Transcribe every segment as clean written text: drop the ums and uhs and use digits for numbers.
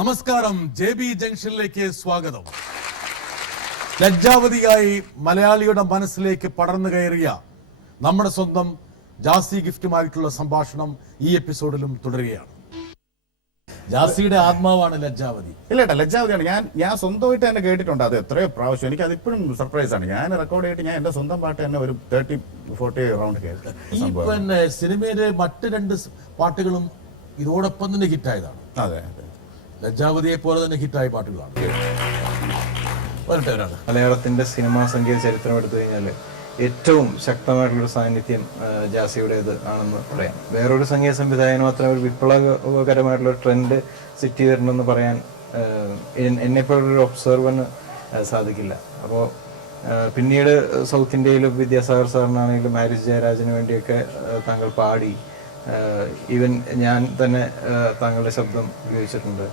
നമസ്കാരം, JB ജംഗ്ഷനിലേക്ക് സ്വാഗതം. ലജ്ജാവതിയായി മലയാളിയുടെ മനസ്സിലേക്ക് പടർന്നു കയറിയ നമ്മുടെ സ്വന്തം ജാസി ഗിഫ്റ്റുമായിട്ടുള്ള സംഭാഷണം ഈ എപ്പിസോഡിലും തുടരുകയാണ്. ജാസിയുടെ ആത്മാവാണ് ലജ്ജാവതി. ഇല്ലേട്ടാ, ലജ്ജാവതിയാണ്. ഞാൻ സ്വന്തമായിട്ട് തന്നെ കേട്ടിട്ടുണ്ട്. അത് എത്രയോ പ്രാവശ്യം. എനിക്ക് അതിപ്പോഴും സർപ്രൈസ് ആണ്. ഞാൻ റെക്കോർഡ് ചെയ്തിട്ട് ഞാൻ എന്റെ സ്വന്തം പാട്ട് തന്നെ ഒരു 30-40 റൗണ്ട് കേട്ടു. ഈ പിന്നെ സിനിമയിലെ മറ്റ് 2 പാട്ടുകളും ഇതോടൊപ്പം തന്നെ ഹിറ്റായതാണ്. അതെ അതെ, ലജ്ജാവതിയെ പോലെ തന്നെ ഹിറ്റായ പാട്ടുകളാണ്. മലയാളത്തിന്റെ സിനിമാ സംഗീത ചരിത്രം എടുത്തു കഴിഞ്ഞാൽ ഏറ്റവും ശക്തമായിട്ടുള്ളൊരു സാന്നിധ്യം ജാസിയുടേത് ആണെന്ന് പറയാം. വേറൊരു സംഗീത സംവിധായകന് മാത്രം ഒരു വിപ്ലവകരമായിട്ടുള്ള ട്രെൻഡ് സെറ്റ് ചെയ്തിട്ടുണ്ടെന്ന് പറയാൻ എന്നെപ്പോലൊരു ഒബ്സർവറിന് സാധിക്കില്ല. അപ്പോൾ പിന്നീട് സൗത്ത് ഇന്ത്യയിലും വിദ്യാസാഗർ സാറിനാണെങ്കിലും ഹാരിസ് ജയരാജന് വേണ്ടിയൊക്കെ താങ്കൾ പാടി. ഈവൻ ഞാൻ തന്നെ താങ്കളുടെ ശബ്ദം ഉപയോഗിച്ചിട്ടുണ്ട്.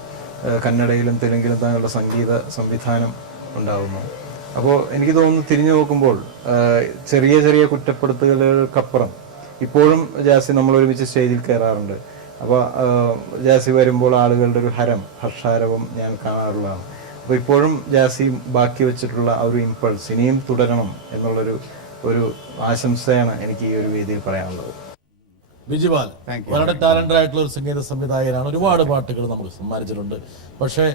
കന്നഡയിലും തെലുങ്കിലും താങ്കളുടെ സംഗീത സംവിധാനം ഉണ്ടാവുന്നു. അപ്പോൾ എനിക്ക് തോന്നുന്നു, തിരിഞ്ഞു നോക്കുമ്പോൾ ചെറിയ ചെറിയ കുറ്റപ്പെടുത്തലുകൾക്കപ്പുറം ഇപ്പോഴും ജാസി നമ്മൾ ഒരുമിച്ച് സ്റ്റേജിൽ കയറാറുണ്ട്. അപ്പോൾ ജാസി വരുമ്പോൾ ആളുകളുടെ ഒരു ഹർഷാരവം ഞാൻ കാണാറുള്ളതാണ്. അപ്പോൾ ഇപ്പോഴും ജാസി ബാക്കി വെച്ചിട്ടുള്ള ആ ഒരു ഇമ്പൾസ് ഇനിയും തുടരണം എന്നുള്ളൊരു ആശംസയാണ് എനിക്ക് ഈ ഒരു വേദിയിൽ പറയാനുള്ളത്. ബിജുപാൽ വളരെ ടാലന്റഡ് ആയിട്ടുള്ള ഒരു സംഗീത സംവിധായകനാണ്. ഒരുപാട് പാട്ടുകൾ നമുക്ക് സമ്മാനിച്ചിട്ടുണ്ട്. പക്ഷേ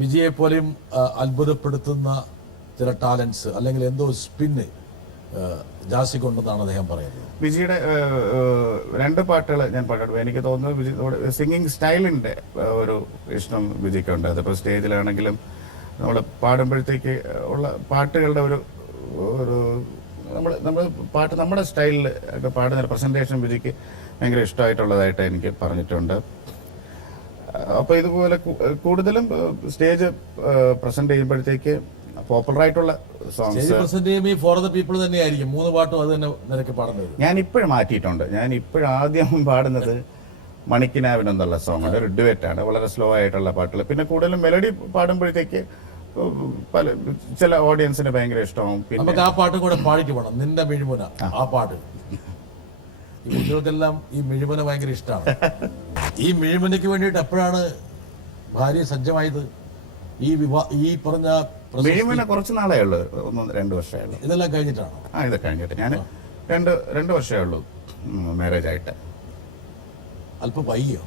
ബിജിയെ പോലെയും അത്ഭുതപ്പെടുത്തുന്ന ചില ടാലൻസ് അല്ലെങ്കിൽ എന്തോ സ്പിന്ന് ജാസി കൊണ്ടെന്നാണ് അദ്ദേഹം പറയുന്നത്. ബിജിയുടെ 2 പാട്ടുകൾ ഞാൻ പാടും. എനിക്ക് തോന്നുന്നു ബിജി സിംഗിങ് സ്റ്റൈലിന്റെ ഒരു ഇഷ്ടം ബിജിക്കുണ്ട്. അതിപ്പോൾ സ്റ്റേജിലാണെങ്കിലും നമ്മൾ പാടുമ്പോഴത്തേക്ക് ഉള്ള പാട്ടുകളുടെ ഒരു നമ്മൾ പാട്ട് നമ്മുടെ സ്റ്റൈലിൽ ഒക്കെ പാടുന്ന പ്രസന്റേഷൻ ബിജിക്ക് ഭയങ്കര ഇഷ്ടമായിട്ടുള്ളതായിട്ട് എനിക്ക് പറഞ്ഞിട്ടുണ്ട്. അപ്പോൾ ഇതുപോലെ കൂടുതലും സ്റ്റേജ് പ്രസന്റ് ചെയ്യുമ്പോഴത്തേക്ക് പോപ്പുലർ ആയിട്ടുള്ള സോങ്സ് പ്രസന്റ് ചെയ്യുമ്പോൾ ഫോർ ദ പീപ്പിൾ തന്നെയായിരിക്കും 3 പാട്ടും അത് തന്നെ നിരക്ക് പാടുന്നത്. ഞാൻ ഇപ്പോഴും മാറ്റിയിട്ടുണ്ട്. ഞാൻ ഇപ്പോഴും ആദ്യം പാടുന്നത് മണിക്കിനാവിനെന്നുള്ള സോങ് ഒരു ഡുവറ്റാണ്. വളരെ സ്ലോ ആയിട്ടുള്ള പാട്ടുകൾ. പിന്നെ കൂടുതലും മെലഡി പാടുമ്പോഴത്തേക്ക് ചില ഓഡിയൻസിന് ഭയങ്കര ഇഷ്ടമാവും. നമുക്ക് ആ പാട്ടും കൂടെ പാടിക്ക് പോകണം. നിന്റെ മിഴിമുന, ആ പാട്ട് ഈ കുട്ടികൾക്കെല്ലാം ഈ മിഴിമുന ഭയങ്കര ഇഷ്ടമാണ്. ഈ മിഴിമുനയ്ക്ക് വേണ്ടിയിട്ട് എപ്പോഴാണ് ഭാര്യ സജ്ജമായത്? ഈ പറഞ്ഞ മിഴിമുന കുറച്ച് നാളേ ഉള്ളൂ, 1-2 വർഷമേ ഉള്ളൂ. ഇതെല്ലാം കഴിഞ്ഞിട്ടാണ്? ഇത് കഴിഞ്ഞിട്ട് ഞാൻ 2 വർഷമേ ഉള്ളൂ മാരേജ് ആയിട്ട്. അല്പം വൈകിയോ?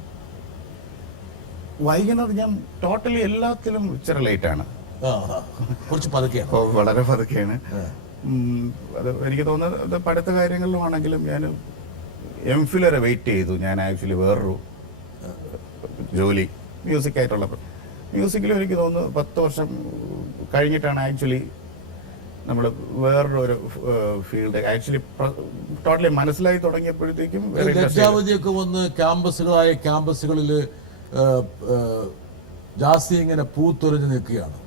വൈകുന്നത് ഞാൻ ടോട്ടലി എല്ലാത്തിലും ഇച്ചിരി ലേറ്റാണ്. കുറച്ച് പതുക്കെയാണ്. വളരെ പതുക്കെയാണ്. അത് എനിക്ക് തോന്നുന്നത് പഠിത്ത കാര്യങ്ങളിലും ആണെങ്കിലും ഞാൻ MPhil വരെ വെയിറ്റ് ചെയ്തു. ഞാൻ ആക്ച്വലി വേറൊരു ജോലി മ്യൂസിക്കായിട്ടുള്ള മ്യൂസിക്കിലും എനിക്ക് തോന്നുന്നു 10 വർഷം കഴിഞ്ഞിട്ടാണ് ആക്ച്വലി നമ്മൾ വേറൊരു ഫീൽഡ് ആക്ച്വലി ടോട്ടലി മനസ്സിലായി തുടങ്ങിയപ്പോഴത്തേക്കും. ലജ്ജാവതിയൊക്കെ വന്ന് ക്യാമ്പസുകളിൽ ജാസി ഇങ്ങനെ പൂത്തൊരിഞ്ഞ് നിൽക്കുകയാണ്.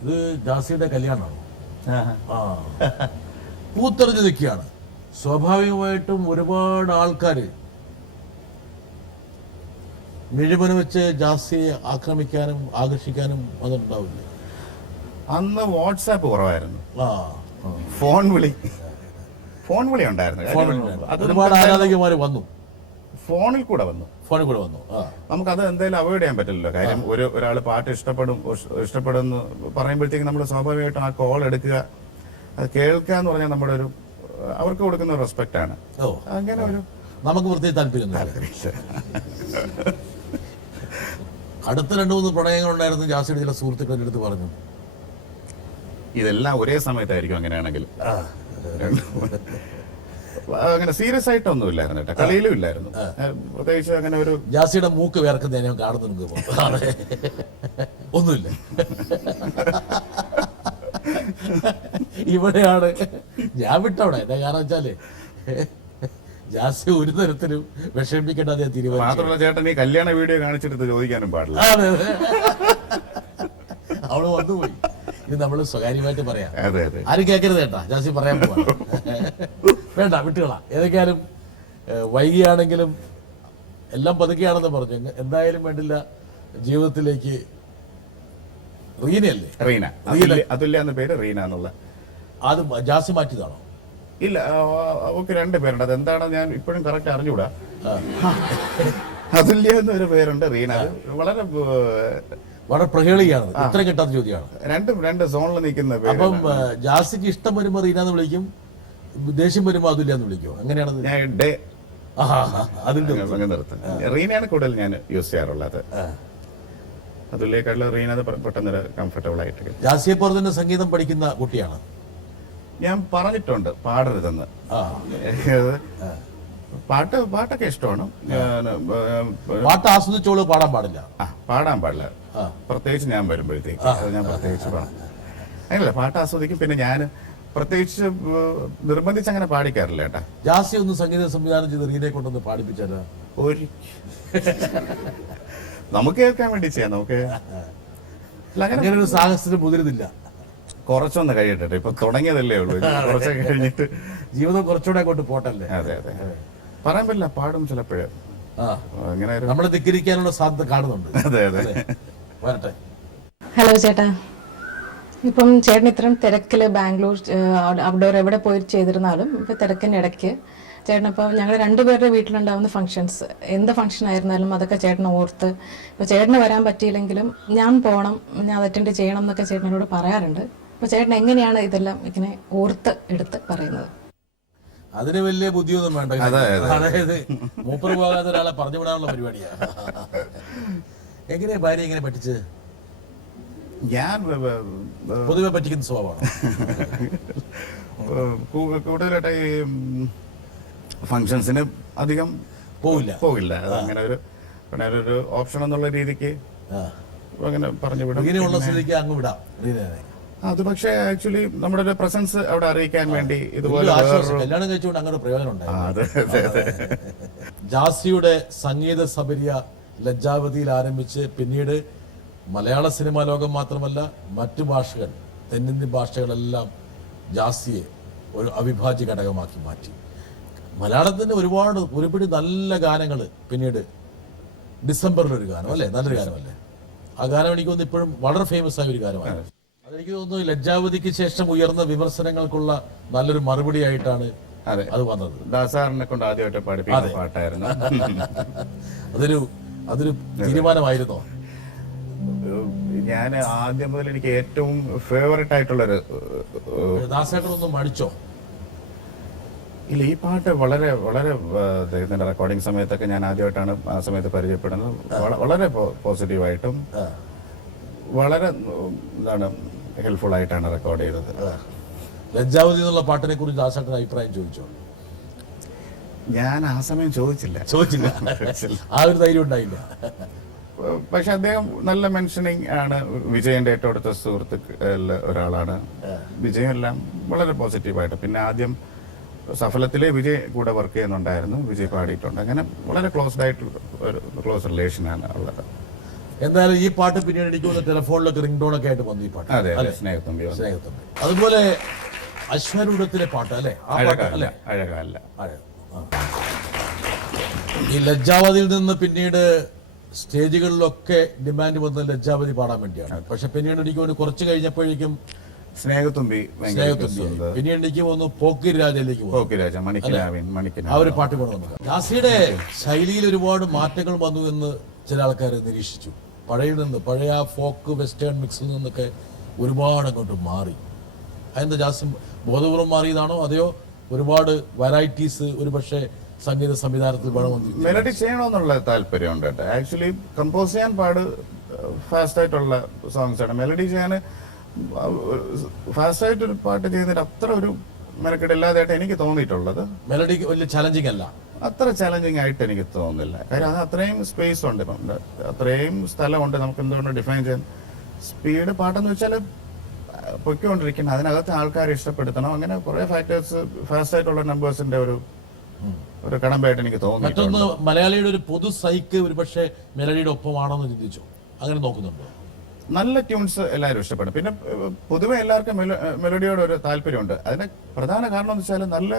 ഇത് ജാസിയുടെ കല്യാണമാണോ? പൂത്തെറിഞ്ഞ് നിൽക്കുകയാണ്. സ്വാഭാവികമായിട്ടും ഒരുപാട് ആൾക്കാർ മിഴിമുന വെച്ച് ജാസിയെ ആക്രമിക്കാനും ആകർഷിക്കാനും അതുണ്ടാവില്ല. അന്ന് വാട്സാപ്പ് കുറവായിരുന്നു. ഫോൺ വിളി ഉണ്ടായിരുന്നു. ഒരുപാട് ആരാധകന്മാർ വന്നു. ഫോണിൽ കൂടെ വന്നു. നമുക്കത് എന്തായാലും അവോയ്ഡ് ചെയ്യാൻ പറ്റില്ലല്ലോ. കാര്യം ഒരാൾ പാട്ട് ഇഷ്ടപ്പെടുന്നു പറയുമ്പോഴത്തേക്ക് നമ്മൾ സ്വാഭാവികമായിട്ടും ആ കോൾ എടുക്കുക, അത് കേൾക്കുക എന്ന് പറഞ്ഞാൽ നമ്മുടെ ഒരു അവർക്ക് കൊടുക്കുന്ന റെസ്പെക്റ്റ് ആണ്. അങ്ങനെ ഒരു നമുക്ക് പ്രത്യേക താല്പര്യം. അടുത്ത 2-3 പ്രണയങ്ങൾ ഉണ്ടായിരുന്നു. ജാസിയുടെ ചില സുഹൃത്തുക്കളുടെ അടുത്ത് പറഞ്ഞു. ഇതെല്ലാം ഒരേ സമയത്തായിരിക്കും. അങ്ങനെയാണെങ്കിൽ അങ്ങനെ സീരിയസ് ആയിട്ടൊന്നും ഇല്ലായിരുന്നു കേട്ടോ. കളിയിലും ഇല്ലായിരുന്നു പ്രത്യേകിച്ച്. അങ്ങനെ ഒരു ജാസിയുടെ മൂക്ക് വേർക്കുന്ന ഞാൻ കാണുന്നുണ്ട്. ഒന്നുമില്ല. ഇവിടെയാണ് ഞാൻ വിട്ടവിടെ. എന്താ കാരണം വെച്ചാല് ജാസി ഒരു തരത്തിലും വിഷമിക്കേണ്ട തീരുമാനം. മാത്രമല്ല ചേട്ടൻ ഈ കല്യാണ വീഡിയോ കാണിച്ചെടുത്ത് ചോദിക്കാനും പാടില്ല. അവള് വന്നുപോയി. ഇത് നമ്മള് സ്വകാര്യമായിട്ട് പറയാം. അതെ അതെ, ആരും കേൾക്കരുത് കേട്ടാ. ജാസി പറയാൻ പോവാ. വേണ്ട, വിട്ടുകളാ. ഏതൊക്കെയാലും വൈകിയാണെങ്കിലും എല്ലാം പതുക്കെയാണെന്ന് പറഞ്ഞു. എന്തായാലും വേണ്ടില്ല, ജീവിതത്തിലേക്ക് റീനയല്ലേ? റീന, അതുല്യ എന്ന പേര് റീന എന്നുള്ള. അത് ജാസി മാറ്റിയതാണോ? ഇല്ല, അവർക്ക് 2 പേരുണ്ട്. അതെന്താണെന്ന് ഞാൻ ഇപ്പോഴും കറക്റ്റ് അറിഞ്ഞൂടാ. അതുല്യ എന്നൊരു പേരുണ്ട്. റീന അത് വളരെ വളരെ പ്രഹേളിയാണ്, ഉത്തരം കിട്ടാത്ത ചോദ്യമാണ്. രണ്ട് സോണിൽ നിൽക്കുന്ന പേര്. അപ്പം ജാസിക്ക് ഇഷ്ടം വരുമ്പോ റീന എന്ന് വിളിക്കും, ദേഷ്യം വരുമ്പോ അതുല്യ എന്ന് വിളിക്കും, അങ്ങനെയാണ്. ഞാൻ ഡേ അതിന്റെ നിർത്തും. റീനയാണ് കൂടുതൽ ഞാൻ യൂസ് ചെയ്യാറുള്ളത്. അതുല്യേക്കാളും റീന പെട്ടെന്ന് കംഫർട്ടബിൾ ആയിട്ട്. ജാസിയെ പോലെ തന്നെ സംഗീതം പഠിക്കുന്ന കുട്ടിയാണ്. ഞാൻ പറഞ്ഞിട്ടുണ്ട് പാടരുതെന്ന്. പാട്ടൊക്കെ ഇഷ്ടമാണ്. പാട്ട് ആസ്വദിച്ചോളൂ, പാടാൻ പാടില്ല. പാടാൻ പാടില്ല, പ്രത്യേകിച്ച് ഞാൻ വരുമ്പോഴത്തേക്ക്. അത് ഞാൻ പ്രത്യേകിച്ച് പാടാം. അങ്ങനല്ല, പാട്ട് ആസ്വദിക്കും. പിന്നെ ഞാൻ പ്രത്യേകിച്ച് നിർബന്ധിച്ച് അങ്ങനെ പാടിക്കാറില്ല കേട്ടാ. ജാസി ഒന്ന് സംഗീത സംവിധാനം ചെയ്ത് റീനെ കൊണ്ടൊന്ന് പാടിപ്പിച്ചാലോ? നമുക്ക് കേൾക്കാൻ വേണ്ടി ചെയ്യാം. നമുക്ക് അങ്ങനെ ഒരു സാഹസത്തിന് മുതിരുന്നില്ല. കുറച്ചൊന്ന് കഴിയട്ടെ, ഇപ്പൊ തുടങ്ങിയതല്ലേ ഉള്ളൂ. കുറച്ചൊക്കെ കഴിഞ്ഞിട്ട് ജീവിതം കുറച്ചുകൂടെ അങ്ങോട്ട് പോട്ടല്ലേ. അതെ അതെ, പറയാൻ പറ്റില്ല. പാടും ചിലപ്പോഴേ അങ്ങനെ നമ്മളെ ധിക്കരിക്കാനുള്ള സാധ്യത കാണുന്നുണ്ട്. അതെ അതെ, വരട്ടെ. ഹലോ ചേട്ടാ, ഇപ്പം ചേട്ടൻ ഇത്രയും തിരക്കില് ബാംഗ്ലൂർ ഔട്ട്ഡോർ എവിടെ പോയി ചെയ്തിരുന്നാലും ഇപ്പൊ തിരക്കിന്റെ ഇടയ്ക്ക് ചേട്ടൻ ഇപ്പം ഞങ്ങൾ രണ്ടുപേരുടെ വീട്ടിലുണ്ടാവുന്ന ഫംഗ്ഷൻസ്, എന്ത് ഫംഗ്ഷൻ ആയിരുന്നാലും അതൊക്കെ ചേട്ടൻ ഓർത്ത്, ഇപ്പൊ ചേട്ടന് വരാൻ പറ്റിയില്ലെങ്കിലും ഞാൻ പോകണം, ഞാൻ അത് അറ്റൻഡ് ചെയ്യണം എന്നൊക്കെ ചേട്ടനോട് പറയാറുണ്ട്. അപ്പൊ ചേട്ടൻ എങ്ങനെയാണ് ഇതെല്ലാം ഇങ്ങനെ ഓർത്ത് എടുത്ത് പറയുന്നത്? അതിന് വലിയ ബുദ്ധിയൊന്നും വേണ്ട. അതായത് മൂപ്പർ പോകാത്ത ഒരാളെ പറഞ്ഞു വിടാനുള്ള പരിപാടിയാണ്. എങ്ങനെയാ ഭാര്യ എങ്ങനെ പറ്റിച്ച്? ഞാൻ പൊതുവെ പറ്റിക്കുന്ന സ്വഭാവമാണ്. കൂടുതലായിട്ട് ഈ ഫംഗ്ഷൻസിന് അധികം പോകില്ല. അങ്ങനെ ഒരു ഓപ്ഷൻ എന്നുള്ള രീതിക്ക് അങ്ങനെ പറഞ്ഞു വിടും. ഇങ്ങനെയുള്ള സ്ഥിതിക്ക് അങ്ങ് വിടാം. അത് പക്ഷേ ആക്ച്വലി നമ്മുടെ ഒരു പ്രസൻസ് അവിടെ അറിയിക്കാൻ വേണ്ടി ഇതുപോലെ കല്യാണം കഴിച്ചുകൊണ്ട് അങ്ങനെ പ്രയോജനം ഉണ്ടായി. ജാസിയുടെ സംഗീത സബരിയ ലജ്ജാവതിയിൽ ആരംഭിച്ച് പിന്നീട് മലയാള സിനിമാ ലോകം മാത്രമല്ല മറ്റു ഭാഷകൾ, തെന്നിന്ത്യൻ ഭാഷകളെല്ലാം ജാസിയെ ഒരു അവിഭാജ്യ ഘടകമാക്കി മാറ്റി. മലയാളത്തിന്റെ ഒരുപിടി നല്ല ഗാനങ്ങൾ. പിന്നീട് ഡിസംബറിൽ ഒരു ഗാനം അല്ലേ, നല്ലൊരു ഗാനമല്ലേ ആ ഗാനം? എനിക്ക് തോന്നുന്നു ഇപ്പോഴും വളരെ ഫേമസ് ആയ ഒരു ഗാനമാണ്. അതെനിക്ക് തോന്നുന്നു ലജ്ജാവതിക്ക് ശേഷം ഉയർന്ന വിമർശനങ്ങൾക്കുള്ള നല്ലൊരു മറുപടി ആയിട്ടാണ് അത് വന്നത്. ദാസാറിനെ കൊണ്ട് ആദ്യമായിട്ട് പാടിപ്പിക്കുന്ന പാട്ടായിരുന്നു. അതൊരു തീരുമാനമായിരുന്നോ? ഞാൻ ആദ്യം മുതൽ എനിക്ക് ഏറ്റവും ഫേവറേറ്റ് ആയിട്ടുള്ളൊരു. ദാസേട്ടനൊന്നും മടിച്ചോ? ഇല്ല, ഈ പാട്ട് വളരെ വളരെ ഇതിന്റെ റെക്കോർഡിംഗ് സമയത്തൊക്കെ ഞാൻ ആദ്യമായിട്ടാണ് ആ സമയത്ത് പരിചയപ്പെടുന്നത്. വളരെ പോസിറ്റീവായിട്ടും വളരെ ഹെൽപ്ഫുൾ ആയിട്ടാണ് റെക്കോർഡ് ചെയ്തത്. ലജ്ജാവതി എന്നുള്ള പാട്ടിനെ കുറിച്ച് ദാസേട്ടൻ അഭിപ്രായം ചോദിച്ചോ? ഞാൻ ആ സമയം ചോദിച്ചില്ല. ആ ഒരു ധൈര്യം ഉണ്ടായില്ല. പക്ഷെ അദ്ദേഹം നല്ല മെൻഷനിങ് ആണ്. വിജയന്റെ ഏറ്റവും അടുത്ത സുഹൃത്തുക്കളിൽ ഒരാളാണ്. വിജയം എല്ലാം വളരെ പോസിറ്റീവായിട്ട്. പിന്നെ ആദ്യം സഫലത്തിലെ വിജയ് കൂടെ വർക്ക് ചെയ്യുന്നുണ്ടായിരുന്നു, വിജയ് പാടിയിട്ടുണ്ട്. അങ്ങനെ വളരെ ക്ലോസ് റിലേഷനാണ് ഉള്ളത്. എന്തായാലും ഈ പാട്ട് പിന്നീട് എനിക്ക് ടെലിഫോണിലൊക്കെ റിംഗ് ടോൺ ഒക്കെ ആയിട്ട് വന്നു ഈ പാട്ട്. അതെ, സ്നേഹത്തുമ്പി. അതുപോലെ അശ്വരൂഢത്തിലെ പാട്ട് അല്ലെ, അഴകല്ല. ഈ ലജ്ജാവതിയിൽ നിന്ന് പിന്നീട് സ്റ്റേജുകളിലൊക്കെ ഡിമാൻഡ് വന്നത് ലജ്ജാവതി പാടാൻ വേണ്ടിയാണ്. പക്ഷെ പിന്നീട് എനിക്ക് തോന്നുന്നു കുറച്ച് കഴിഞ്ഞപ്പോഴേക്കും സ്നേഹത്തുമ്പി, പിന്നീട് എനിക്ക് തോന്നുന്നു പോക്കിരാജയിലേക്ക് ആ ഒരു പാട്ട് കൊണ്ടുവന്നു. ജാസിയുടെ ശൈലിയിൽ ഒരുപാട് മാറ്റങ്ങൾ വന്നു എന്ന് ചില ആൾക്കാർ നിരീക്ഷിച്ചു. പഴയ ഫോക്ക് വെസ്റ്റേൺ മിക്സിൽ നിന്നൊക്കെ ഒരുപാട് അങ്ങോട്ട് മാറി. അതെന്താ ജാസി ബോധപൂർവം മാറിയതാണോ അതെയോ ഒരുപാട് വെറൈറ്റീസ് ഒരു പക്ഷേ സംഗീത സംവിധാനത്തിൽ വേണമെന്ന്? മെലഡി ചെയ്യണമെന്നുള്ള താല്പര്യമുണ്ട് കേട്ടോ. ആക്ച്വലി കമ്പോസ് ചെയ്യാൻ ഫാസ്റ്റ് ആയിട്ടുള്ള സോങ്സ് ആണ്. മെലഡി ചെയ്യാൻ ഫാസ്റ്റ് ആയിട്ട് ഒരു പാട്ട് ചെയ്യുന്നതിന് അത്ര ഒരു മെനക്കെടില്ലാതായിട്ട് എനിക്ക് തോന്നിയിട്ടുള്ളത്. മെലഡി വലിയ ചലഞ്ചിങ് അല്ല, അത്ര ചലഞ്ചിങ് ആയിട്ട് എനിക്ക് തോന്നുന്നില്ല. കാര്യം അത് അത്രയും സ്പേസ് ഉണ്ട്, അത്രയും സ്ഥലമുണ്ട് നമുക്ക് എന്തുകൊണ്ട് ഡിഫൈൻ ചെയ്യാൻ. സ്പീഡ് പാട്ടെന്ന് വെച്ചാൽ പൊയ്ക്കൊണ്ടിരിക്കണം, അതിനകത്ത് ആൾക്കാരെ ഇഷ്ടപ്പെടുത്തണം. അങ്ങനെ കുറെ ഫാക്ടേഴ്സ് ഫാസ്റ്റ് ആയിട്ടുള്ള നമ്പേഴ്സിന്റെ ഒരു കടമ്പായിട്ട് എനിക്ക് തോന്നുന്നു. മറ്റൊന്ന് മലയാളിയുടെ ഒരു പൊതു സൈക്ക് ഒരു പക്ഷേ മെലഡിയുടെ ഒപ്പമാണെന്ന് ചിന്തിച്ചു, അങ്ങനെ നോക്കുന്നുണ്ടോ? നല്ല ട്യൂൺസ് എല്ലാവരും ഇഷ്ടപ്പെടും. പിന്നെ പൊതുവെ എല്ലാവർക്കും മെലഡിയോട് ഒരു താല്പര്യമുണ്ട്. അതിന് പ്രധാന കാരണം എന്ന് വെച്ചാൽ നല്ല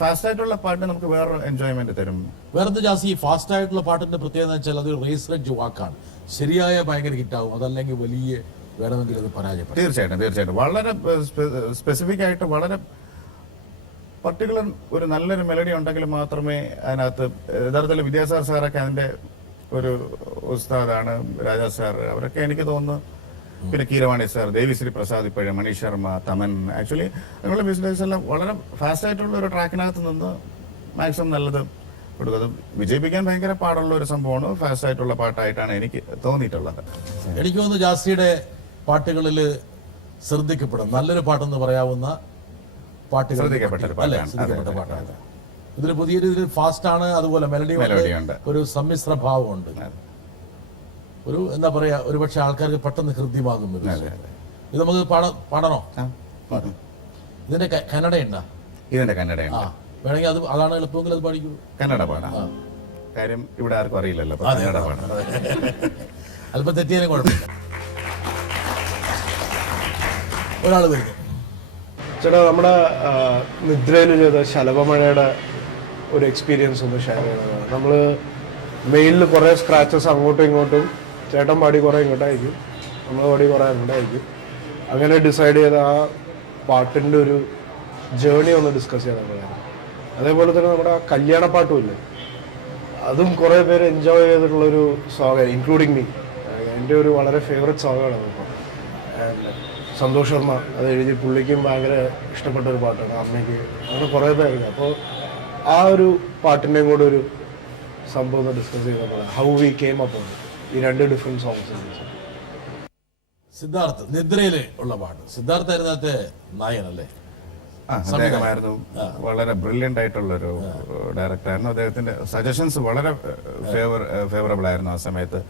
ഫാസ്റ്റ് ആയിട്ടുള്ള പാട്ട് നമുക്ക് വേറെ എൻജോയ്മെന്റ് തരും. വേറെ ജാസി ഫാസ്റ്റ് ആയിട്ടുള്ള പാട്ടിന്റെ പ്രത്യേകത വെച്ചാൽ അതൊരു റേസ് വാക്കാണ്. ശരിയായ ഭയങ്കര ഹിറ്റാവും, അതല്ലെങ്കിൽ വലിയ വേണമെങ്കിൽ അത് പരാജയപ്പെടും. തീർച്ചയായിട്ടും വളരെ സ്പെസിഫിക് ആയിട്ട് വളരെ പർട്ടിക്കുലർ ഒരു നല്ലൊരു മെലഡി ഉണ്ടെങ്കിൽ മാത്രമേ അതിനകത്ത് യഥാർത്ഥത്തിൽ വിദ്യാസാഗർ സാറൊക്കെ അതിന്റെ ഒരു ഉസ്താദാണ്, രാജാ സാർ, അവരൊക്കെ എനിക്ക് തോന്നുന്നു, പിന്നെ കീരവാണി സാർ, ദേവിശ്രീ പ്രസാദ്, ഇപ്പോഴും മനീഷ് ശർമ്മ, തമൻ, ആക്ച്വലി അങ്ങനെയുള്ള മ്യൂസിക്കേഴ്സ് എല്ലാം വളരെ ഫാസ്റ്റ് ആയിട്ടുള്ള ഒരു ട്രാക്കിനകത്ത് നിന്ന് മാക്സിമം നല്ലത് കൊടുക്കുന്നത്. വിജയിപ്പിക്കാൻ ഭയങ്കര പാടുള്ള ഒരു സംഭവമാണ്, ഫാസ്റ്റ് ആയിട്ടുള്ള പാട്ടായിട്ടാണ് എനിക്ക് തോന്നിയിട്ടുള്ളത്. എനിക്ക് തോന്നുന്നു ജാസിയുടെ പാട്ടുകളിൽ ശ്രദ്ധിക്കപ്പെടും നല്ലൊരു പാട്ടെന്ന് പറയാവുന്ന പാട്ടുകൾ ശ്രദ്ധിക്കപ്പെട്ട ഒരു അല്ലേ? പാട്ടാണ്. ശ്രദ്ധിക്കപ്പെട്ട പാട്ടാണ്. ഇതിൽ പുതിയ രീതിയിൽ ഫാസ്റ്റ് ആണ്, അതുപോലെ മെലഡി ഉണ്ട്. ഒരു സമ്മിശ്ര ഭാവമുണ്ട്. ഒരു എന്താ പറയാ, ഒരു പക്ഷെ ആൾക്കാർക്ക് പെട്ടെന്ന് ഹൃദ്യമാകും. ഇത് നമുക്ക് പാടണോ? ഇതിന്റെ കന്നഡ ഉണ്ടോ? ഇതിന്റെ കന്നഡയുണ്ട്. വേണമെങ്കിൽ അതാണ് എളുപ്പമെങ്കിൽ അത് പാടിക്കൂ. കന്നഡ പാടാം. കാര്യം ഇവിടെ ആർക്കും അറിയില്ലല്ലോ, അപ്പൊ കന്നഡ പാടാം. അല്പം തെറ്റിയാലും കുഴപ്പമില്ല. ഒരാൾ വരുന്നു. ചേട്ടാ, നമ്മുടെ നിദ്രയിൽ ചെയ്ത ശലഭമഴയുടെ ഒരു എക്സ്പീരിയൻസ് ഒന്ന് ഷെയർ ചെയ്യുന്നതാണ്. നമ്മൾ മെയിലിൽ കുറേ സ്ക്രാച്ചസ് അങ്ങോട്ടും ഇങ്ങോട്ടും, ചേട്ടൻ പാടി കുറേ ഇങ്ങോട്ടായിരിക്കും, നമ്മൾ പാടി കുറേ അങ്ങോട്ടായിരിക്കും. അങ്ങനെ ഡിസൈഡ് ചെയ്ത ആ പാട്ടിൻ്റെ ഒരു ജേണി ഒന്ന് ഡിസ്കസ് ചെയ്യാൻ നമ്മളാണ്. അതേപോലെ തന്നെ നമ്മുടെ കല്യാണപ്പാട്ടും ഇല്ലേ, അതും കുറേ പേര് എൻജോയ് ചെയ്തിട്ടുള്ളൊരു സോങ്ങാണ്, ഇൻക്ലൂഡിങ് മീ. എൻ്റെ ഒരു വളരെ ഫേവറേറ്റ് സോങ്ങാണ് അതിപ്പോൾ. ആൻഡ് സന്തോഷ് ശർമ്മ അത് എഴുതി, പുള്ളിക്കും ഭയങ്കര ഇഷ്ടപ്പെട്ട ഒരു പാട്ടാണ്, അമ്മയ്ക്ക്, അങ്ങനെ കുറേ പേർക്ക്. അപ്പോൾ ആ ഒരു പാട്ടിൻ്റെയും കൂടെ ഒരു സംഭവം ഡിസ്കസ് ചെയ്തപ്പോൾ ഹൗ വി കെയിം അപ്പ് ഈ രണ്ട് ഡിഫറെൻറ്റ് സോങ്സ്. സിദ്ധാർത്ഥ്, നിദ്രയില് ഉള്ള പാട്ട്. സിദ്ധാർത്ഥായിരുന്നു അതിനകത്തെ നായകനല്ലേ? അദ്ദേഹമായിരുന്നു വളരെ ബ്രില്യൻ്റ് ആയിട്ടുള്ള ഒരു ഡയറക്ടറായിരുന്നു. അദ്ദേഹത്തിന്റെ സജഷൻസ് വളരെ ഫേവറബിൾ ആയിരുന്നു ആ സമയത്ത്.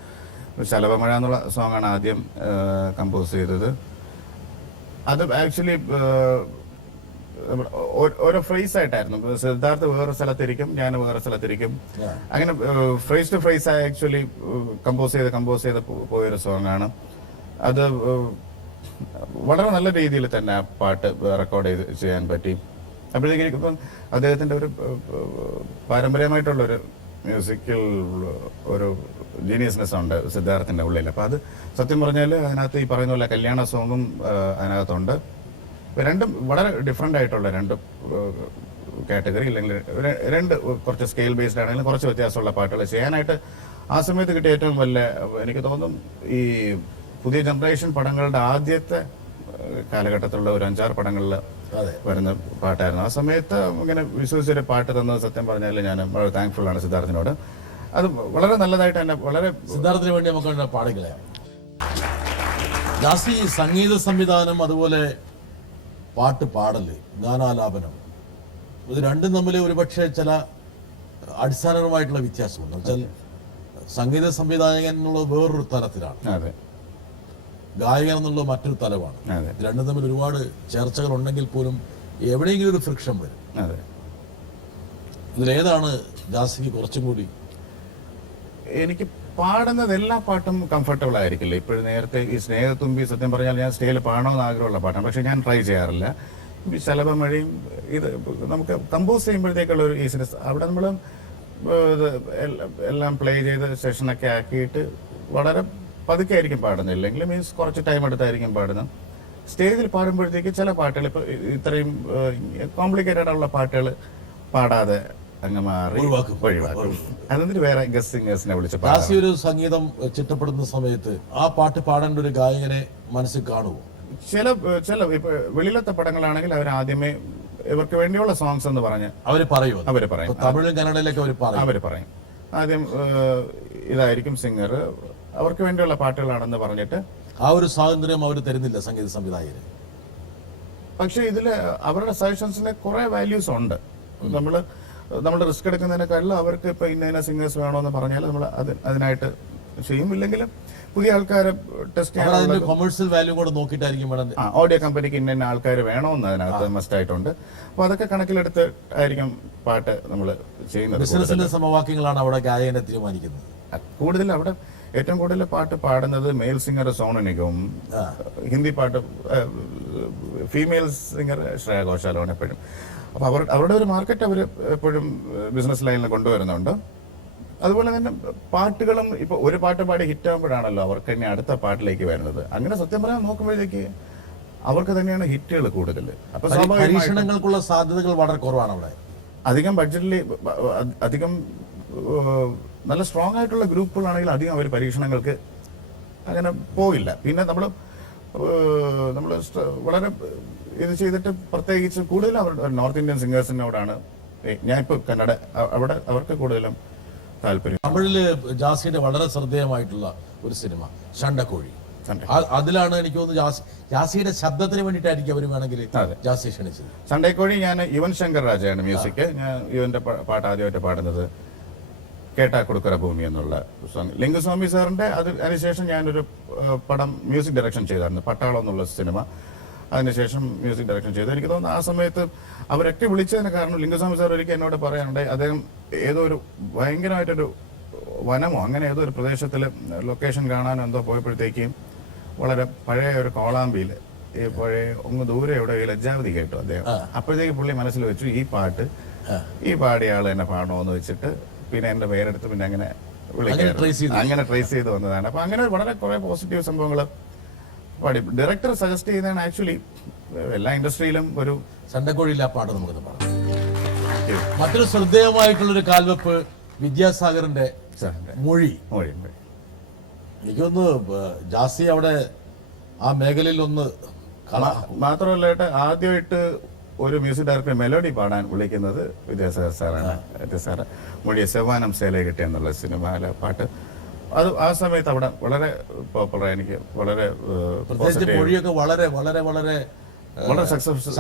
ശലഭമഴ എന്നുള്ള സോങ്ങാണ് ആദ്യം കമ്പോസ് ചെയ്തത്. അത് ആക്ച്വലി ഓരോ ഫ്രേസ് ആയിട്ടായിരുന്നു. സിദ്ധാർത്ഥ് വേറെ സ്ഥലത്തിരിക്കും, ഞാൻ വേറെ സ്ഥലത്തിരിക്കും, അങ്ങനെ phrase to phrase actually compose ചെയ്ത് പോയൊരു സോങ്ങാണ് അത്. വളരെ നല്ല രീതിയിൽ തന്നെ ആ പാട്ട് റെക്കോർഡ് ചെയ്യാൻ പറ്റി. അപ്പോഴത്തേക്കും ഇപ്പം അദ്ദേഹത്തിന്റെ ഒരു പാരമ്പര്യമായിട്ടുള്ള ഒരു മ്യൂസിക്കൽ ഒരു ജീനിയസ്നെസ് ഉണ്ട് സിദ്ധാർത്ഥിന്റെ ഉള്ളിൽ. അപ്പൊ അത് സത്യം പറഞ്ഞാൽ അതിനകത്ത് ഈ പറയുന്ന പോലെ കല്യാണ സോങ്ങും അതിനകത്തുണ്ട്. രണ്ടും വളരെ ഡിഫറെന്റ് ആയിട്ടുള്ള രണ്ട് കാറ്റഗറി, അല്ലെങ്കിൽ രണ്ട് കുറച്ച് സ്കെയിൽ ബേസ്ഡ് ആണെങ്കിലും കുറച്ച് വ്യത്യാസമുള്ള പാട്ടുകൾ ചെയ്യാനായിട്ട് ആ സമയത്ത് കിട്ടിയ ഏറ്റവും വലിയ, എനിക്ക് തോന്നും ഈ പുതിയ ജനറേഷൻ പടങ്ങളുടെ ആദ്യത്തെ കാലഘട്ടത്തിലുള്ള ഒരു 5-6 പടങ്ങളിൽ വരുന്ന പാട്ടായിരുന്നു. ആ സമയത്ത് ഇങ്ങനെ വിശ്വസിച്ചൊരു പാട്ട് തന്നത് സത്യം പറഞ്ഞാൽ ഞാൻ വളരെ താങ്ക്ഫുൾ ആണ് സിദ്ധാർത്ഥിനോട്. അത് വളരെ നല്ലതായിട്ട് തന്നെ, വളരെ സിദ്ധാർത്ഥിന് വേണ്ടി നമുക്ക് പാടുകളെയാണ്. ജാസി സംഗീത സംവിധാനം, അതുപോലെ പാട്ട് പാടല്, ഗാനാലാപനം, ഇത് രണ്ടും തമ്മിൽ ഒരുപക്ഷെ ചില അടിസ്ഥാനപരമായിട്ടുള്ള വ്യത്യാസമുണ്ട്. വെച്ചാൽ സംഗീത സംവിധായകൻ എന്നുള്ളത് വേറൊരു തലത്തിലാണ്, അതെ, ഗായകൻ എന്നുള്ളത് മറ്റൊരു തലമാണ്. രണ്ടും തമ്മിൽ ഒരുപാട് ചർച്ചകൾ ഉണ്ടെങ്കിൽ പോലും എവിടെയെങ്കിലും ഒരു ഫ്രിക്ഷൻ വരും. അതെ. ഇതിലേതാണ് ജാസിക്ക് കുറച്ചും കൂടി? എനിക്ക് പാടുന്നത് എല്ലാ പാട്ടും കംഫർട്ടബിൾ ആയിരിക്കില്ല. ഇപ്പോഴും നേരത്തെ ഈ സ്നേഹത്തുമ്പി സത്യം പറഞ്ഞാൽ ഞാൻ സ്റ്റേജിൽ പാടണമെന്ന് ആഗ്രഹമുള്ള പാട്ടാണ്, പക്ഷെ ഞാൻ ട്രൈ ചെയ്യാറില്ല. ഈ ശലഭമഴയും ഇത് നമുക്ക് കമ്പോസ് ചെയ്യുമ്പോഴത്തേക്കുള്ള ഒരു ഈസിനെസ്, അവിടെ നമ്മൾ ഇത് എല്ലാം പ്ലേ ചെയ്ത് സെഷനൊക്കെ ആക്കിയിട്ട് വളരെ പതുക്കെ ആയിരിക്കും പാടുന്നത്, ഇല്ലെങ്കിൽ മീൻസ് കുറച്ച് ടൈം എടുത്തായിരിക്കും പാടുന്നത്. സ്റ്റേജിൽ പാടുമ്പോഴത്തേക്ക് ചില പാട്ടുകൾ ഇപ്പോൾ ഇത്രയും കോംപ്ലിക്കേറ്റഡ് ഉള്ള പാട്ടുകൾ പാടാതെ അങ്ങ് മാറി ഒഴിവാക്കും. അതെന്നിട്ട് വേറെ ഗസ്റ്റ് സിംഗേഴ്സിനെ വിളിച്ച് ജാസി ഒരു സംഗീതം ചിട്ടപ്പെടുന്ന സമയത്ത് ആ പാട്ട് പാടേണ്ട ഒരു ഗായകനെ മനസ്സിൽ കാണുമോ? ചില ഇപ്പൊ വെളിയിലത്തെ പടങ്ങളാണെങ്കിൽ അവർ ആദ്യമേ ഇവർക്ക് വേണ്ടിയുള്ള സോങ്സ് എന്ന് പറഞ്ഞ് അവര് പറയും. തമിഴും കന്നഡയിലൊക്കെ അവര് പറയും ആദ്യം ഇതായിരിക്കും സിംഗർ, അവർക്ക് വേണ്ടിയുള്ള പാട്ടുകളാണെന്ന് പറഞ്ഞിട്ട്. ആ ഒരു സ്വാതന്ത്ര്യം അവർ തരുന്നില്ല സംഗീത സംവിധായകന്. പക്ഷെ ഇതില് അവരുടെ സജഷൻസിന് കുറെ വാല്യൂസ് ഉണ്ട്. നമ്മൾ റിസ്ക് എടുക്കുന്നതിനേക്കാളും അവർക്ക് ഇപ്പൊ ഇന്ന സിംഗേഴ്സ് വേണമെന്ന് പറഞ്ഞാൽ നമ്മൾ അതിനായിട്ട് ചെയ്യും. ഇല്ലെങ്കിലും പുതിയ ആൾക്കാരെ ടെസ്റ്റ് ചെയ്യാൻ കൊമേഴ്സ്യൽ വാല്യൂ കൂടെ നോക്കിയിട്ടായിരിക്കും വേണം. ഓഡിയോ കമ്പനിക്ക് ഇന്ന ആൾക്കാർ വേണമെന്ന് അതിനകത്ത് മസ്റ്റ് ആയിട്ടുണ്ട്. അപ്പൊ അതൊക്കെ കണക്കിലെടുത്ത് ആയിരിക്കും പാട്ട് നമ്മൾ ചെയ്യുന്നത്. ബിസിനസിന്റെ സമവാക്യങ്ങളാണ് അവിടെ ഗായകനെ തീരുമാനിക്കുന്നത്. കൂടുതൽ അവിടെ ഏറ്റവും കൂടുതൽ പാട്ട് പാടുന്നത് മെയിൽ സിംഗർ സോണു നിഗം, ഹിന്ദി പാട്ട് ഫീമെയിൽ സിംഗർ ശ്രേയ ഘോഷാലാണ് എപ്പോഴും. അപ്പൊ അവരുടെ ഒരു മാർക്കറ്റ് അവർ എപ്പോഴും ബിസിനസ് ലൈനിൽ കൊണ്ടുവരുന്നുണ്ട്. അതുപോലെ തന്നെ പാട്ടുകളും ഇപ്പൊ ഒരു പാട്ട് പാടി ഹിറ്റ് ആകുമ്പോഴാണല്ലോ അവർക്ക് തന്നെ അടുത്ത പാട്ടിലേക്ക് വരുന്നത്. അങ്ങനെ സത്യം പറയാൻ നോക്കുമ്പോഴേക്ക് അവർക്ക് തന്നെയാണ് ഹിറ്റുകൾ കൂടുതൽ. അപ്പൊ സ്വാഭാവികമായിട്ടും പരീക്ഷണങ്ങൾക്കുള്ള സാധ്യതകൾ വളരെ കുറവാണ് അവിടെ. അധികം ബഡ്ജറ്റിൽ അധികം നല്ല സ്ട്രോങ് ആയിട്ടുള്ള ഗ്രൂപ്പുകളാണെങ്കിൽ അധികം അവർ പരീക്ഷണങ്ങൾക്ക് അങ്ങനെ പോകില്ല. പിന്നെ നമ്മൾ വളരെ ഇത് ചെയ്തിട്ട് പ്രത്യേകിച്ച് കൂടുതലും അവർ നോർത്ത് ഇന്ത്യൻ സിംഗേഴ്സിനോടാണ് ഞാനിപ്പോൾ കന്നഡ അവിടെ അവർക്ക് കൂടുതലും താല്പര്യം. തമിഴില് ജാസിയുടെ വളരെ ശ്രദ്ധേയമായിട്ടുള്ള ഒരു സിനിമ ഷണ്ടക്കോഴി. അതിലാണ് എനിക്ക് തോന്നുന്നു ജാസിയുടെ ശബ്ദത്തിന് വേണ്ടിയിട്ടായിരിക്കും അവർ വേണമെങ്കിൽ ജാസിയെ ക്ഷണിച്ചത്. സണ്ടേക്കോഴി ഞാൻ യുവൻ ശങ്കർ രാജയാണ് മ്യൂസിക്. ഞാൻ യുവന്റെ പാട്ട് ആദ്യമായിട്ട് പാടുന്നത് കേട്ടാ കൊടുക്കറ ഭൂമി എന്നുള്ള സോങ്. ലിംഗസ്വാമി സാറിന്റെ അതിനുശേഷം ഞാനൊരു പടം മ്യൂസിക് ഡയറക്ഷൻ ചെയ്തായിരുന്നു, പട്ടാളം എന്നുള്ള സിനിമ. അതിനുശേഷം മ്യൂസിക് ഡയറക്ഷൻ ചെയ്തു. എനിക്ക് തോന്നുന്നു ആ സമയത്ത് അവരൊക്കെ വിളിച്ചതിന് കാരണം ലിംഗസ്വാമി സാർ ഒരിക്കൽ എന്നോട് പറയാനുണ്ടായി, അദ്ദേഹം ഏതോ ഒരു ഭയങ്കരമായിട്ടൊരു വനമോ അങ്ങനെ ഏതോ ഒരു പ്രദേശത്തിൽ ലൊക്കേഷൻ കാണാനോ എന്തോ പോയപ്പോഴത്തേക്കും വളരെ പഴയ ഒരു കോളാമ്പിയിൽ ഈ പഴയ ഒന്ന് ദൂരെ എവിടെ ലജ്ജാവതി കേട്ടു അദ്ദേഹം. അപ്പോഴത്തേക്ക് പുള്ളി മനസ്സിൽ വെച്ചു ഈ പാട്ട് ഈ പാടിയ ആൾ എന്നെ പാടണമെന്ന് വെച്ചിട്ട് പിന്നെ എന്റെ പേരെടുത്ത് പിന്നെ അങ്ങനെ അങ്ങനെ ട്രേസ് ചെയ്ത് വന്നതാണ്. അപ്പൊ അങ്ങനെ വളരെ കുറെ പോസിറ്റീവ് സംഭവങ്ങൾ പാടി. ഡയറക്ടർ സജസ്റ്റ് ചെയ്തതാണ്. ആക്ച്വലി എല്ലാ ഇൻഡസ്ട്രിയിലും ഒരു ഷണ്ടക്കോഴിയില്ല പാട്ട് നമുക്ക് പാടാം. മറ്റൊരു ശ്രദ്ധേയമായിട്ടുള്ളൊരു കാൽവെപ്പ് വിദ്യാസാഗറിന്റെ മൊഴി. എനിക്കൊന്ന് ജാസി അവിടെ ആ മേഖലയിൽ ഒന്ന് മാത്രമല്ല ആദ്യമായിട്ട് ഒരു മ്യൂസിക് ഡയറക്ടർ മെലോഡി പാടാൻ വിളിക്കുന്നത് വിദ്യാസാഗർ സാറാണ്. സാറ് മൊഴിയെ സെവാനം സേല കിട്ടിയ എന്നുള്ള സിനിമയിലെ പാട്ട് അത് ആ സമയത്ത് അവിടെ വളരെ പോപ്പുലർ. എനിക്ക് വളരെ മൊഴിയൊക്കെ വളരെ വളരെ വളരെ വളരെ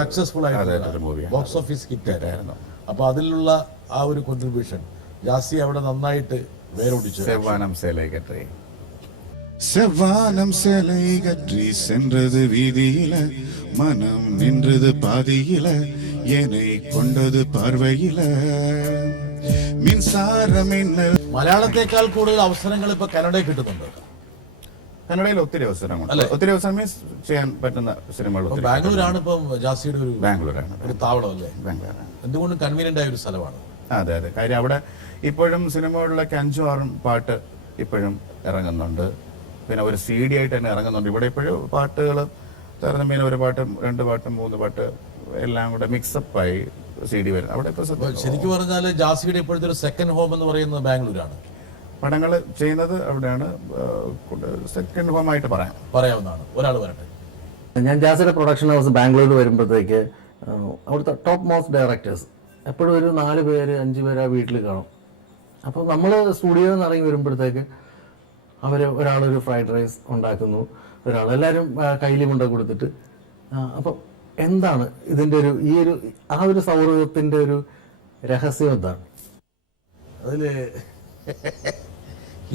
സക്സസ്ഫുൾ ആയിട്ട് ബോക്സ് ഓഫീസ് ഹിറ്റ് ആയിരുന്നു. അപ്പൊ അതിലുള്ള ആ ഒരു കോൺട്രിബ്യൂഷൻ ജാസി അവിടെ നന്നായിട്ട് വേരൊടിച്ചു. സെവാനം സേല കെട്ടി செவ்வானம் சேலை கற்றி சென்றது வீதியில, மனம் நின்றது பாதியில, என்னை கொண்டது பார்வையில மின்சார மின்னல். മലയാളത്തെക്കാൾ കൂടുതൽ അവസരങ്ങൾ ഇപ്പൊ കന്നഡയിൽ കിട്ടുന്നുണ്ട്. കന്നഡയിൽ ഒത്തിരി അവസരമുണ്ട്. ഒത്തിരി അവസരം മീൻസ് ചെയ്യാൻ പറ്റുന്ന സിനിമകൾ. ബാംഗ്ലൂരാണ് ഇപ്പം ജാസിയുടെ ഒരു ബാംഗ്ലൂരാണ് ഒരു താവളം അല്ലേ? ബാംഗ്ലൂരാണ്. എന്തുകൊണ്ടും കൺവീനിയന്റ് ആയ ഒരു സ്ഥലമാണ്. അതെ അതെ. കാര്യം അവിടെ ഇപ്പോഴും സിനിമകളിലൊക്കെ 5-6 പാട്ട് ഇപ്പോഴും ഇറങ്ങുന്നുണ്ട്. പിന്നെ ഒരു CD ആയിട്ട് തന്നെ ഇറങ്ങുന്നുണ്ട്. ഇവിടെ ഇപ്പോഴും പാട്ടുകൾ താരതമ്യേന ഒരു പാട്ടും 2 പാട്ടും 3 പാട്ട് എല്ലാം കൂടെ മിക്സപ്പ് ആയി CD വരുന്നത്. അവിടെ ഇപ്പൊ ശരിക്കും പറഞ്ഞാൽ ജാസിയുടെ ഇപ്പോഴത്തെ ഒരു സെക്കൻഡ് ഹോം എന്ന് പറയുന്നത് ബാംഗ്ലൂരാണ്. പടങ്ങൾ ചെയ്യുന്നത് അവിടെയാണ്. സെക്കൻഡ് ഹോം ആയിട്ട് പറയാവുന്നതാണ്. ഒരാൾ വരട്ടെ. ഞാൻ ജാസിയുടെ പ്രൊഡക്ഷൻ ഹൗസ് ബാംഗ്ലൂരിൽ വരുമ്പോഴത്തേക്ക് അവിടുത്തെ ടോപ്പ് മോസ്റ്റ് ഡയറക്ടേഴ്സ് എപ്പോഴും ഒരു 4 പേര് 5 പേര് ആ വീട്ടിൽ കാണും. അപ്പോൾ നമ്മൾ സ്റ്റുഡിയോയിൽ നിന്ന് ഇറങ്ങി വരുമ്പോഴത്തേക്ക് അവർ ഒരാളൊരു ഫ്രൈഡ് റൈസ് ഉണ്ടാക്കുന്നു, എല്ലാവരും കയ്യിൽ കൊണ്ടു കൊടുത്തിട്ട്. അപ്പം എന്താണ് ഇതിൻ്റെ ആ ഒരു സൗഹൃദത്തിൻ്റെ ഒരു രഹസ്യം എന്താണ്? അതില്